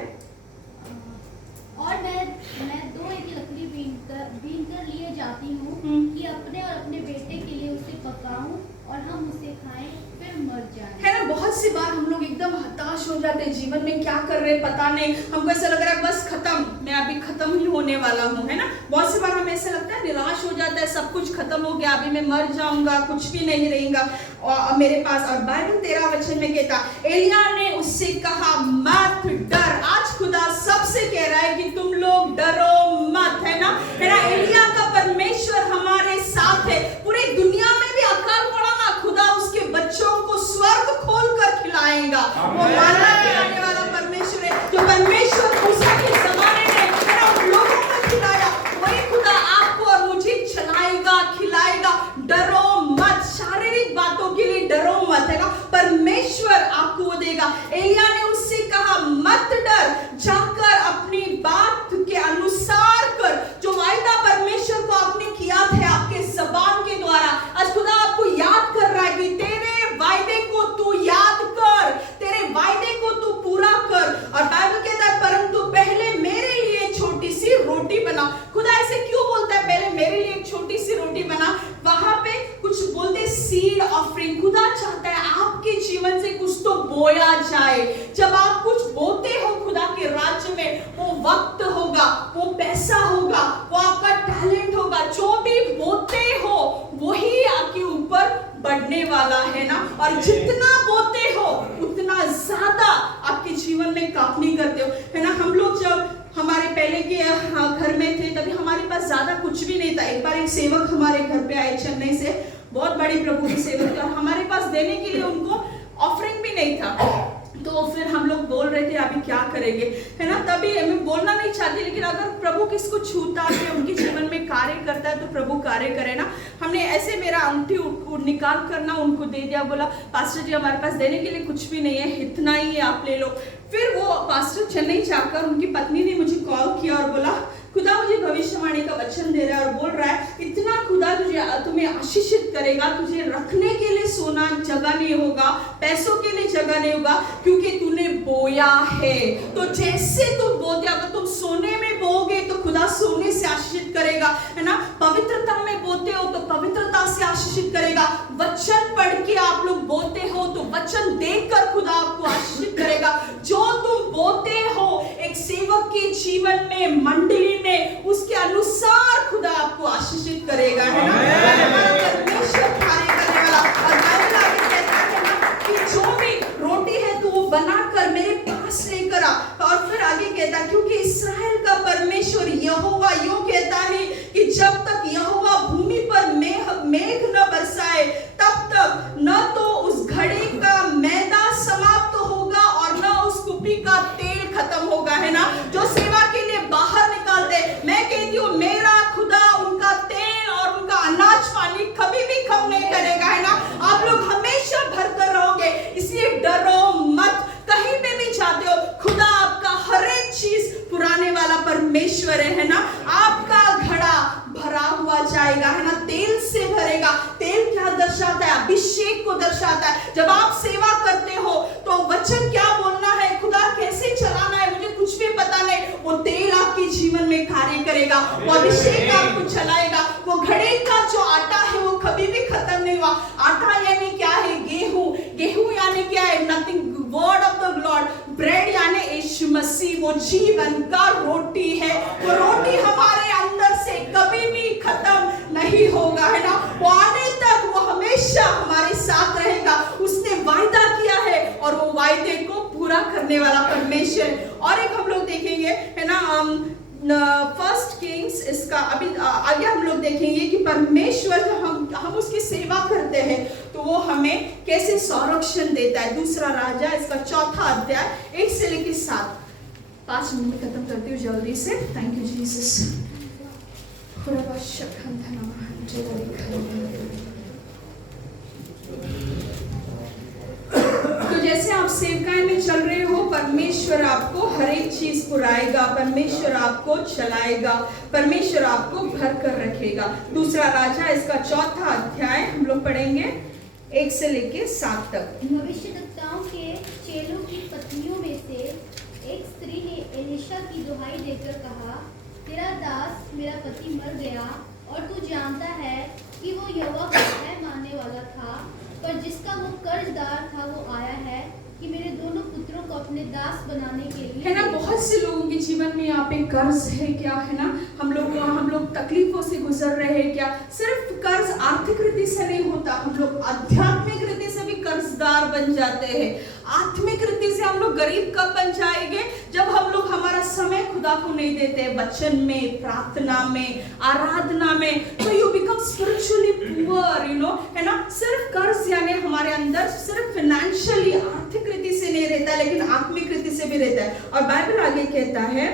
और मैं 2 एक लकड़ी बीन कर लिए जाती हूँ कि अपने और अपने बेटे के लिए उसे पकाऊं और हम उसे खाएं, फिर मर जाएं। है ना। बहुत सी बार हम लोग एकदम हताश हो जाते हैं, जीवन में क्या कर रहे हैं पता नहीं, हमको ऐसा लग रहा है बस खत्म, मैं अभी खत्म ही होने वाला हूँ है ना। बहुत सी बार हमें ऐसा लगता है, निराश हो जाता है, सब कुछ खत्म हो गया, अभी मैं मर जाऊंगा, कुछ भी नहीं रहेगा और मेरे पास। और बाइबल 13 वचन में कहता, एलिया ने उससे कहा मत डर। आज खुदा सबसे कह रहा है कि तुम लोग डरो मत है ना। एलिया का परमेश्वर हमारे साथ है। पूरी दुनिया में भी अकाल पड़ा ना, खुदा उसके बच्चों को स्वर्ग खोल कर खिलाएगा। वो मानना खिलाने वाला परमेश्वर है। जो परमेश्वर मूसा के जमाने में उन लोगों को खिलाया, वही खुदा आपको और मुझे चलाएगा, खिलाएगा। डरो मत, शारीरिक बातों के लिए डरो मत है ना, परमेश्वर आपको वो देगा। एलिया ने उससे कहा मत डर, जाकर अपनी बात के अनुसार कर, जो वायदा परमेश्वर को आपने किया था आपके ज़बान के द्वारा। आज खुदा आपको याद कर रहा है कि तेरे वायदे को तू याद कर, तेरे वायदे को तू पूरा कर। और बाइबल कहता है परंतु पहले मेरे लिए छोटी सी रोटी बना। खुदा ऐसे क्यों बोलता है पहले मेरे लिए एक छोटी सी रोटी बना? वहां पे कुछ बोलते सीड ऑफरिंग। खुदा चाहता है आपके जीवन से कुछ तो बोया जाए। जब आप कुछ बोते हो खुदा के राज्य में, वो वक्त होगा, वो पैसा होगा, वो आपका टैलेंट होगा, जो भी बोते हो वही आपके ऊपर बढ़ने वाला है ना। और जितना बोते हो उतना ज्यादा आपके जीवन में कापनी करते हो है ना। हम लोग जब हमारे पहले के घर में थे तभी हमारे पास ज्यादा कुछ भी नहीं था। एक बार एक सेवक हमारे घर पे आए चेन्नई से, बहुत बड़ी प्रभु की सेवक थी और हमारे पास देने के लिए उनको ऑफरिंग भी नहीं था। तो फिर हम लोग बोल रहे थे अभी क्या करेंगे है ना। तभी मैं बोलना नहीं चाहती, लेकिन अगर प्रभु किसको छूता है, उनके जीवन में कार्य करता है तो प्रभु कार्य करे ना। हमने ऐसे मेरा अंगूठी निकाल कर ना उनको दे दिया, बोला पास्टर जी हमारे पास देने के लिए कुछ भी नहीं है, इतना ही है आप ले लो। फिर वो पास्टर चेन्नई जाकर उनकी पत्नी ने मुझे कॉल किया और बोला खुदा मुझे भविष्यवाणी का वचन दे रहा है और बोल रहा है इतना खुदा तुम्हें आशीषित करेगा, तुझे रखने के लिए सोना जगह नहीं होगा, पैसों के लिए जगह नहीं होगा, क्योंकि तूने बोया है। तो जैसे तुम बोते, अगर तुम सोने में बोओगे तो खुदा सोने से आशीषित करेगा है ना। पवित्रता में बोते हो तो पवित्रता से आशीषित करेगा। वचन पढ़ के आप लोग बोते हो तो वचन देखकर खुदा आपको आशीषित करेगा। जो तुम बोते हो एक सेवक के जीवन में, मंडली में, उसके अनुसार खुदा आपको आशीषित करेगा है ना। हमारा परमेश्वर कार्य करने वाला। और बाइबल आगे कहता है ना कि जो भी रोटी है तो वो बनाकर मेरे पास लेकर आ। और कहता, क्योंकि इस्राएल का परमेश्वर यहोवा यूं कहता है कि जब तक यहोवा भूमि पर मेघ न बरसाए तब तक न तो उस घड़े का मैदा समाप्त होगा और न उस कुपी का तेल खत्म होगा, है ना, जो सेवा के लिए बाहर निकालते। मैं कहती हूँ मेरा खुदा उनका तेल और उनका अनाज पानी कभी भी कम नहीं करेगा, है ना। आप लोग हमेशा भरकर रहोगे, इसलिए डरो मत। कहीं पे भी जाते हो, खुदा आपका हर एक चीज पुराने वाला परमेश्वर है ना। आपका घड़ा भरा हुआ जाएगा, है ना, तेल से भरेगा। तेल क्या दर्शाता है? अभिषेक को दर्शाता है। जब आप सेवा करते हो तो वचन क्या बोलना है, खुदा कैसे चलाना है, मुझे कुछ भी पता नहीं, वो तेल आपके जीवन में कार्य करेगा, वो अभिषेक आपको चलाएगा। वो घड़े का जो आटा है वो कभी भी खत्म नहीं हुआ। आटा यानी क्या है? गेहूं। गेहूं यानी क्या है? Nothing, word of the Lord. Bread यानी यीशु मसीह, वो जीवन का रोटी है। वो रोटी हमारे अंदर से कभी भी खत्म नहीं होगा, है ना। वो आने तक वो हमेशा हमारे साथ रहेगा। उसने वायदा किया है और वो वायदे को पूरा करने वाला परमेश्वर। और एक हम लोग देखेंगे, है ना, फर्स्ट किंग्स, इसका अभी आगे हम लोग देखेंगे कि परमेश्वर जब हम उसकी सेवा करते हैं तो वो हमें कैसे संरक्षण देता है। दूसरा राजा इसका 4 अध्याय 1 से लेकर 7। 5 मिनट में खत्म करती हूँ जल्दी से। Thank you Jesus. तो जैसे आप सेवकाई में चल रहे हो, परमेश्वर आपको हर एक चीज पुराएगा, परमेश्वर आपको चलाएगा, परमेश्वर आपको भर कर रखेगा। दूसरा राजा इसका 4 अध्याय हम लोग पढ़ेंगे 1 से लेके 7 तक। भविष्यद्वक्ताओं के चेलों की पत्नियों में से एक स्त्री ने एलीशा की दुहाई देकर कहा, तेरा दास मेरा पति मर गया और तू जानता है कि वो यहोवा का भय मानने वाला था, पर जिसका वो कर्जदार था वो आया है कि मेरे दोनों पुत्रों को अपने दास बनाने के लिए, है ना। बहुत से लोगों के जीवन में यहाँ पे कर्ज है क्या, है ना। हम लोग तकलीफों से गुजर रहे हैं क्या। सिर्फ कर्ज आर्थिक रीति से नहीं होता, हम लोग आध्यात्मिक रीति से भी कर्जदार बन जाते हैं। आत्मिक रीति से हम लोग गरीब कब बन जाएंगे? जब हम लोग हमारा समय खुदा को नहीं देते, वचन में, प्रार्थना में, आराधना में। तो you become spiritually poor, you know, है ना। सिर्फ कर्ज यानी हमारे अंदर सिर्फ फाइनेंशियली, आर्थिक रीति से नहीं रहता, लेकिन आत्मिक रीति से भी रहता है। और बाइबल आगे कहता है,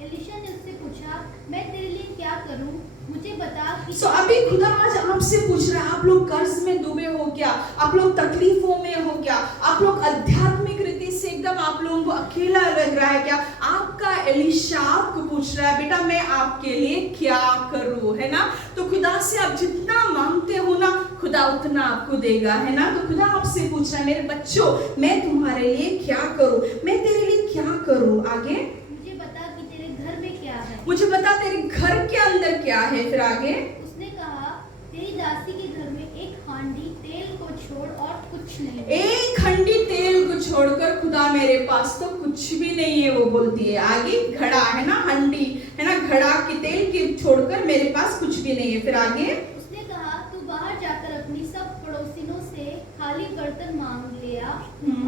एलीशा ने उससे पूछा, मैं तेरे लिए क्या करूं, मुझे बता कि अभी खुदा आज आपसे पूछ रहा है, आप लोग कर्ज में डूबे हो क्या? आप लोग तकलीफों में हो क्या? आप लोग आध्यात्मिक रीति से एकदम आप लोगों को अकेला लग रहा है क्या? आपका एलीशा आपको पूछ रहा है, बेटा मैं आपके लिए क्या करूं, है ना। तो खुदा से आप जितना मांगते हो ना, खुदा उतना आपको देगा, है ना। तो खुदा आपसे पूछ रहा है, मेरे बच्चों मैं तुम्हारे लिए क्या करूं, मैं तेरे लिए क्या करूं। आगे, मुझे बता कि तेरे घर में क्या है, मुझे बता तेरे घर के अंदर क्या है। फिर आगे, उसने कहा, तेरी दासी के घर में एक हांडी तेल को छोड़ और कुछ नहीं। एक हंडी तेल को छोड़कर खुदा मेरे पास तो कुछ भी नहीं है, वो बोलती है। आगे, घड़ा, है ना, हंडी, है ना, घड़ा की तेल के छोड़कर मेरे पास कुछ भी नहीं है। फिर आगे, उसने कहा, तू बाहर जाकर अपनी सब पड़ोसिनों से खाली बर्तन मांग लिया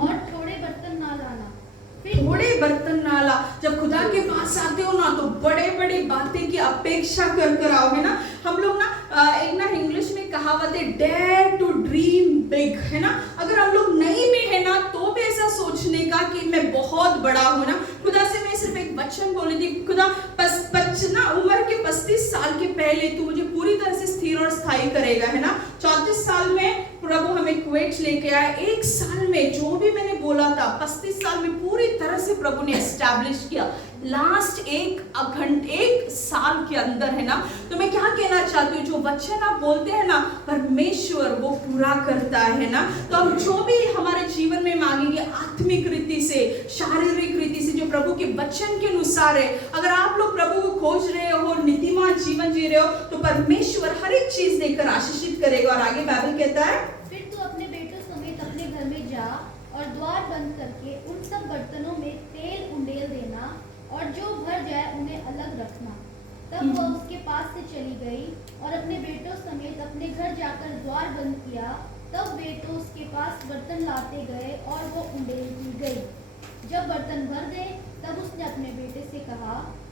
और थोड़े बर्तन ना लाना। थोड़े बर्तन ना ला। जब खुदा के पास आते हो ना तो बड़े बड़े बातें की अपेक्षा कर आओ, है ना। हम लोग ना एक ना इंग्लिश में कहावत है, डेयर टू ड्रीम बिग, है ना। अगर हम लोग नहीं भी है ना तो भी ऐसा सोचने का कि मैं बहुत बड़ा हूँ ना। खुदा से मैं सिर्फ एक वचन बोली थी, खुदा ना उम्र के 35 साल के पहले तू मुझे पूरी तरह से स्थिर और स्थायी करेगा, है ना। 34 साल में प्रभु हमें कुवैत लेके आया। 1 साल में जो भी मैंने बोला था 35 साल में पूरी तरह से प्रभु ने एस्टैब्लिश किया। लास्ट एक साल के अंदर, है ना। तो मैं क्या कहना चाहती हूँ, जो वचन आप बोलते हैं ना, परमेश्वर वो पूरा करता है ना। तो हम जो भी हमारे जीवन में मांगेंगे आत्मिक रीति से, शारीरिक रीति से, जो प्रभु के वचन के अनुसार है। अगर आप लोग प्रभु को खोज रहे हो, नीतिमान जीवन जी रहे हो, तो परमेश्वर हर एक चीज देकर आशीषित करेगा। और आगे बाइबल कहता है, फिर तू अपने बेटों समेत अपने घर में जा और द्वार बंद करके उन सब बर्तनों में तेल उंडेल देना और जो भर जाए उन्हें अलग रखना। तब वह उसके पास से चली गई और अपने बेटों समेत अपने घर जाकर द्वार बंद किया। तब बेटों उसके पास बर्तन लाते गए और वो उंडेल दी गई। जब बर्तन भर गए तब उसने अपने बेटे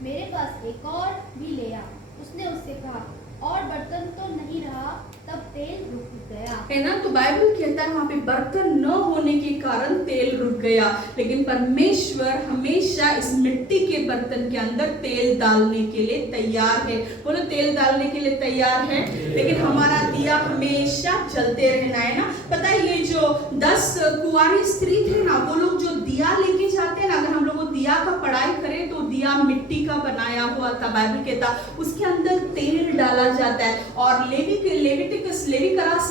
मेरे पास एक और भी ले आ। उसने उससे कहा, और बर्तन तो नहीं रहा। तब तेल रुक गया। है ना। तो बाइबल कहता है वहां पे बर्तन न होने के कारण तेल रुक गया, लेकिन परमेश्वर हमेशा इस मिट्टी के बर्तन के अंदर तेल डालने के लिए तैयार है। बोलो, तेल डालने के लिए तैयार है। लेकिन हमारा दिया हमेशा जलते रहना है ना। पता है ये जो 10 कुंवारी स्त्री थे ना, वो लोग जो दिया लेके जाते हैं ना, अगर हम लोग वो दिया का पढ़ाई करें तो दिया मिट्टी का बनाया हुआ था। बाइबल कहता उसके अंदर तेल डाला जाता है, और लेविटिकस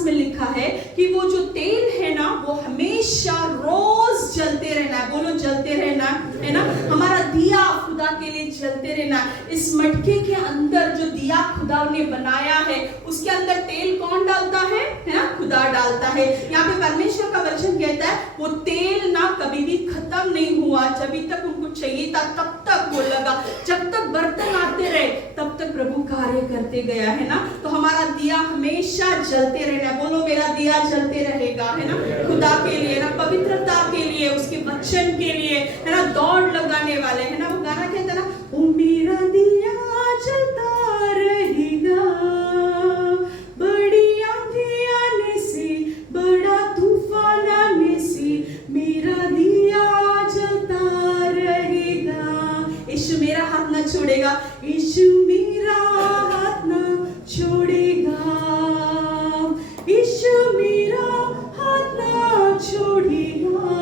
में लिखा है कि वो जो तेल है ना वो हमेशा रोज जलते रहना है। बोलो, जलते रहना है ना। हमारा दिया खुदा के लिए जलते रहना। इस मटके के अंदर जो दिया खुदा ने बनाया है उसके अंदर तेल कौन डालता है ना, खुदा डालता है। यहाँ पे परमेश्वर का वचन कहता है वो तेल ना कभी भी खत्म नहीं हुआ। जब तक उनको चाहिए था तब तक वो लगा, जब तक बर्तन आते रहे तब तक प्रभु कार्य करते गया, है ना। तो हमारा दिया हमेशा जलते रहना। बोलो, मेरा दिया जलते रहेगा, है ना। खुदा के लिए ना, पवित्रता के लिए, उसके वचन के लिए, है ना, दौड़ लगाने वाले, है ना। वो गाना कहता है ना, ओ मेरा दिया जलता रहेगा, बड़ी आंधी आने से, बड़ा तूफान आने से, मेरा दिया जलता रहेगा। यीशु मेरा हाथ न छोड़ेगा, यीशु मेरा हाथ न छोड़ेगा, यीशु मेरा हाथ न छोड़ेगा।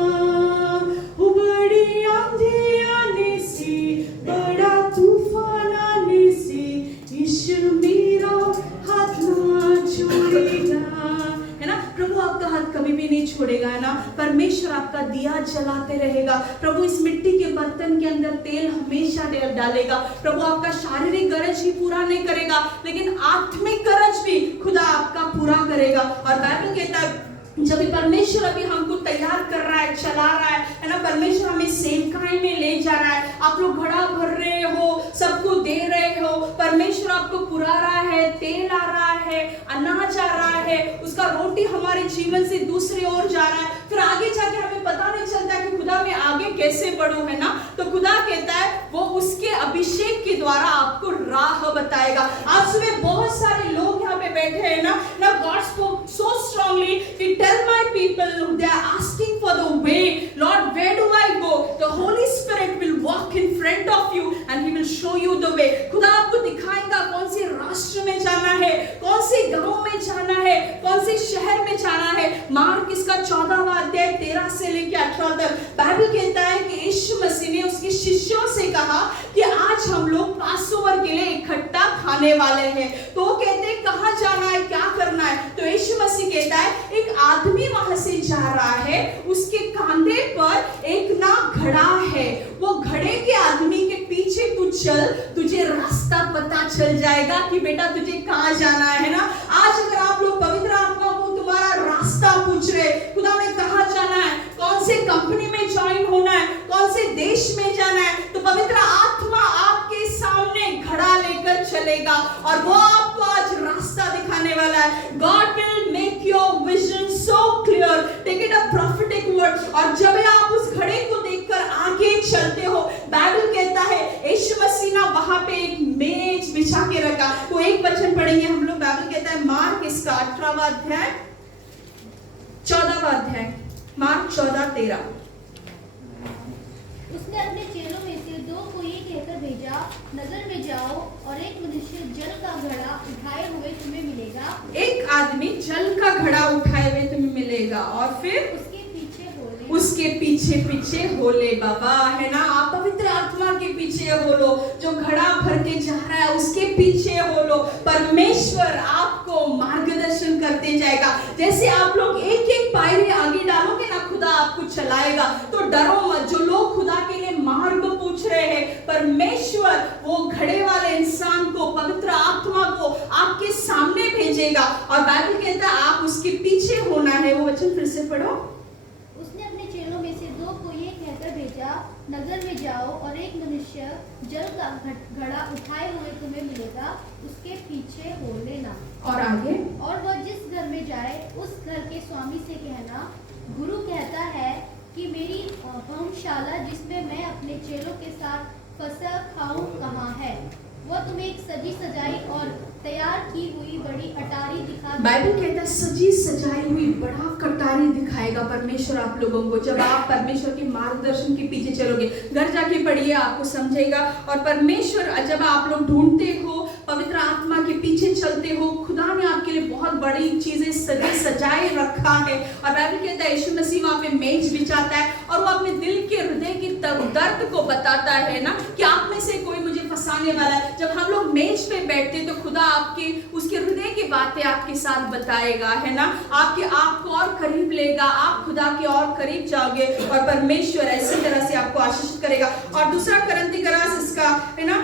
वो बड़ी आंधी आने से, बड़ा तूफान आने से, यीशु मेरा हाथ न छोड़ेगा, है ना। प्रभु आपका हाथ कभी भी नहीं छोड़ेगा, है ना। परमेश्वर आपका दिया जलाते रहेगा। प्रभु इस मिट्टी के बर्तन के अंदर तेल हमेशा डालेगा। प्रभु आपका शारीरिक गरज ही पूरा नहीं करेगा, लेकिन आत्मिक गरज भी खुदा आपका पूरा करेगा। और बाइबल कहता है जब परमेश्वर अभी हमको तैयार कर रहा है, चला रहा है ना, परमेश्वर हमें सेवकाई में ले जा रहा है। आप लोग घड़ा भर रहे हो, सबको दे रहे हो, परमेश्वर आपको पुरा रहा है, तेल आ रहा है, अनाज आ रहा है, उसका रोटी हमारे जीवन से दूसरी ओर जा रहा है। फिर आगे जाके हमें पता नहीं चलता कि खुदा मैं आगे कैसे बढ़ूं, है ना। तो खुदा कहता है वो उसके अभिषेक के द्वारा आपको राह बताएगा। आज सुबह बहुत सारे लोग यहाँ पे बैठे हैं ना, गॉड स्पोक सो स्ट्रांगली कि tell my people, they are asking for the way. Lord, where do I go? The Holy Spirit will walk in front of you and He will show you the way. खुदा आपको दिखाएगा कौन से राष्ट्र में जाना है, कौन से गांव में जाना है, कौन से शहर में जाना है। मार्क इसका 14वां अध्याय 13 से लेकर 18 तक बाइबल कहता है कि यीशु मसीह ने उसके शिष्यों से कहा कि आज हम लोग पासओवर के लिए इकट्ठा खाने वाले हैं। तो वो कहते हैं कहाँ जाना है, क्या करना है। तो यीशु मसीह कहता है एक आदमी वहां से जा रहा है, उसके कंधे पर एक ना घड़ा है, वो घड़े के आदमी के पीछे तू चल, तुझे रास्ता पता चल जाएगा कि बेटा तुझे कहाँ जाना है ना। आज अगर आप लोग पवित्र आत्मा को तुम्हारा रास्ता पूछ रहे, खुदा में कहाँ जाना है, कौन से कंपनी में ज्वाइन होना है, कौन से देश में जाना है, तो पवित्र आत्मा आपके सामने घड़ा लेकर चलेगा और वो आपको आज रास्ता दिखाने वाला है। God will make your vision so clear. Take it a prophetic word. और जब आप उस घड़े को देखकर आगे चलते हो, बाइबल कहता है यीशु मसीह ना वहां पे एक मेज बिछा के रखा। तो एक वचन पढ़ेंगे हम लोग। बाइबल कहता है मार्क इसका 18वां अध्याय 14वां अध्याय, मार्क 14:13। उसने अपने चेलों में से 2 को ये कहकर भेजा, नगर में जाओ और एक मनुष्य जल का घड़ा उठाए हुए तुम्हें मिलेगा। एक आदमी जल का घड़ा उठाए हुए तुम्हें मिलेगा और फिर उसके पीछे पीछे हो ले। बाबा, है ना, आप पवित्र आत्मा के पीछे हो लो, जो घड़ा भर के जा रहा है उसके पीछे हो लो। परमेश्वर आपको मार्गदर्शन करते जाएगा। जैसे आप लोग एक एक पायरी आगे डालोगे ना, खुदा आपको चलाएगा। तो डरो मत। जो लोग खुदा के लिए मार्ग पूछ रहे हैं, परमेश्वर वो घड़े वाले इंसान को, पवित्र आत्मा को आपके सामने भेजेगा। और बाइबल कहता है आप उसके पीछे होना है। वो वचन फिर से पढ़ो। उसने अपने चेलों में से 2 को ये कहकर भेजा, नगर में जाओ और एक मनुष्य जल का घड़ा उठाए हुए तुम्हें मिलेगा, उसके पीछे हो लेना। और आगे, और वह जिस घर में जाए उस घर के स्वामी से कहना, गुरु कहता है कि मेरी भोजनशाला जिसमें मैं अपने चेलों के साथ फसह खाऊं कहाँ है? वह तुम्हें एक सजी सजाई और तैयार की हुई बड़ी अटारी दिखा बाइबल कहता है सजी सजाई हुई बड़ा कटारी दिखाएगा परमेश्वर आप लोगों को, जब आप परमेश्वर के मार्गदर्शन के पीछे चलोगे। घर जाके पढ़िए, आपको समझेगा। और परमेश्वर जब आप लोग ढूंढते हो, पवित्र आत्मा के पीछे चलते हो, खुदा ने आपके लिए बहुत बड़ी चीजें सजे सजाए रखा है। और बाइबल कहता है यीशु मसीह वहां पे मेज बिछाता है और वो अपने दिल के हृदय की दर्द को बताता है ना कि आप में से कोई मुझे फंसाने वाला है। जब हम लोग मेज पे बैठते तो खुदा आपके उसके हृदय की बातें आपके साथ बताएगा, है ना, आपको और करीब लेगा, आप खुदा के और करीब जाओगे और परमेश्वर ऐसी तरह से आपको आशीषित करेगा। और दूसरा करंती करास इसका है ना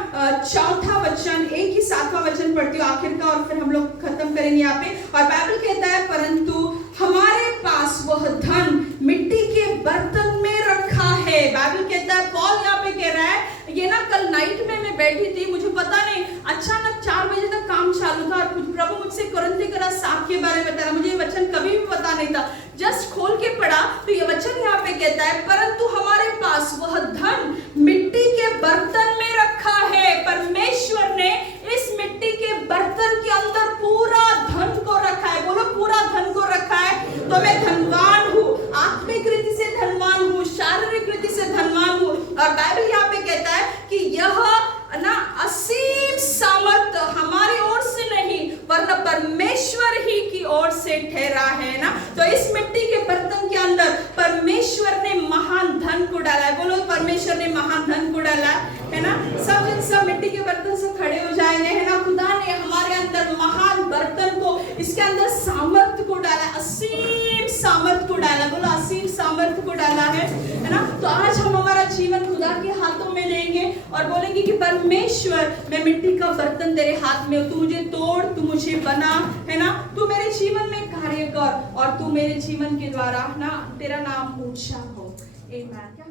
4वां वचन, एक ही 7वां वचन पढ़ती हूँ आखिर का और फिर हम लोग खत्म करेंगे यहाँ पे। और बाइबल कहता है परंतु हमारे पास वह धन मिट्टी के बर्तन में रखा है। बाइबल कहता है, पॉल यहाँ पे कह रहा है, ये ना कल नाइट में मैं बैठी थी, मुझे पता नहीं, अचानक 4 बजे तक काम चालू था और प्रभु मुझसे कुरिन्थी करास 7 के बारे में बता रहा, मुझे ये वचन कभी भी पता नहीं था। जस्ट खोल के पढ़ा तो ये वचन यहाँ पे कहता है परंतु हमारे पास वह धन मिट्टी के बर्तन में रखा है। परमेश्वर ने इस मिट्टी के बर्तन के अंदर पूरा धन को रखा है। बोलो पूरा धन को रखा है। तो मैं धनवान हूँ, आत्मिक रीति से धनवान हूँ, शारीरिक रीति से धनवान हूँ। और बाइबल यहाँ पे कहता है कि यह ना असीम सामर्थ हमारी ओर से नहीं वरना परमेश्वर ही की ओर से ठहरा है ना। तो इस मिट्टी के बर्तन के अंदर परमेश्वर ने महान धन को डाला है। बोलो परमेश्वर ने महान धन को डाला है ना। सब मिट्टी के बर्तन से खड़े हो जाएंगे, है ना। खुदा ने हमारे अंदर महान बर्तन को, इसके अंदर सामर्थ को डाला, असीम सामर्थ को डाला। बोलो असीम सामर्थ को डाला है ना। तो आज हम हमारा जीवन खुदा के हाथों में लेंगे और बोलेंगे कि परमेश्वर मैं मिट्टी का बर्तन तेरे हाथ में हूं, तू मुझे तोड़, तू मुझे बना, है ना। तू मेरे जीवन में कार्य कर और तू मेरे जीवन के द्वारा ना तेरा नाम ऊंचा हो। आमीन।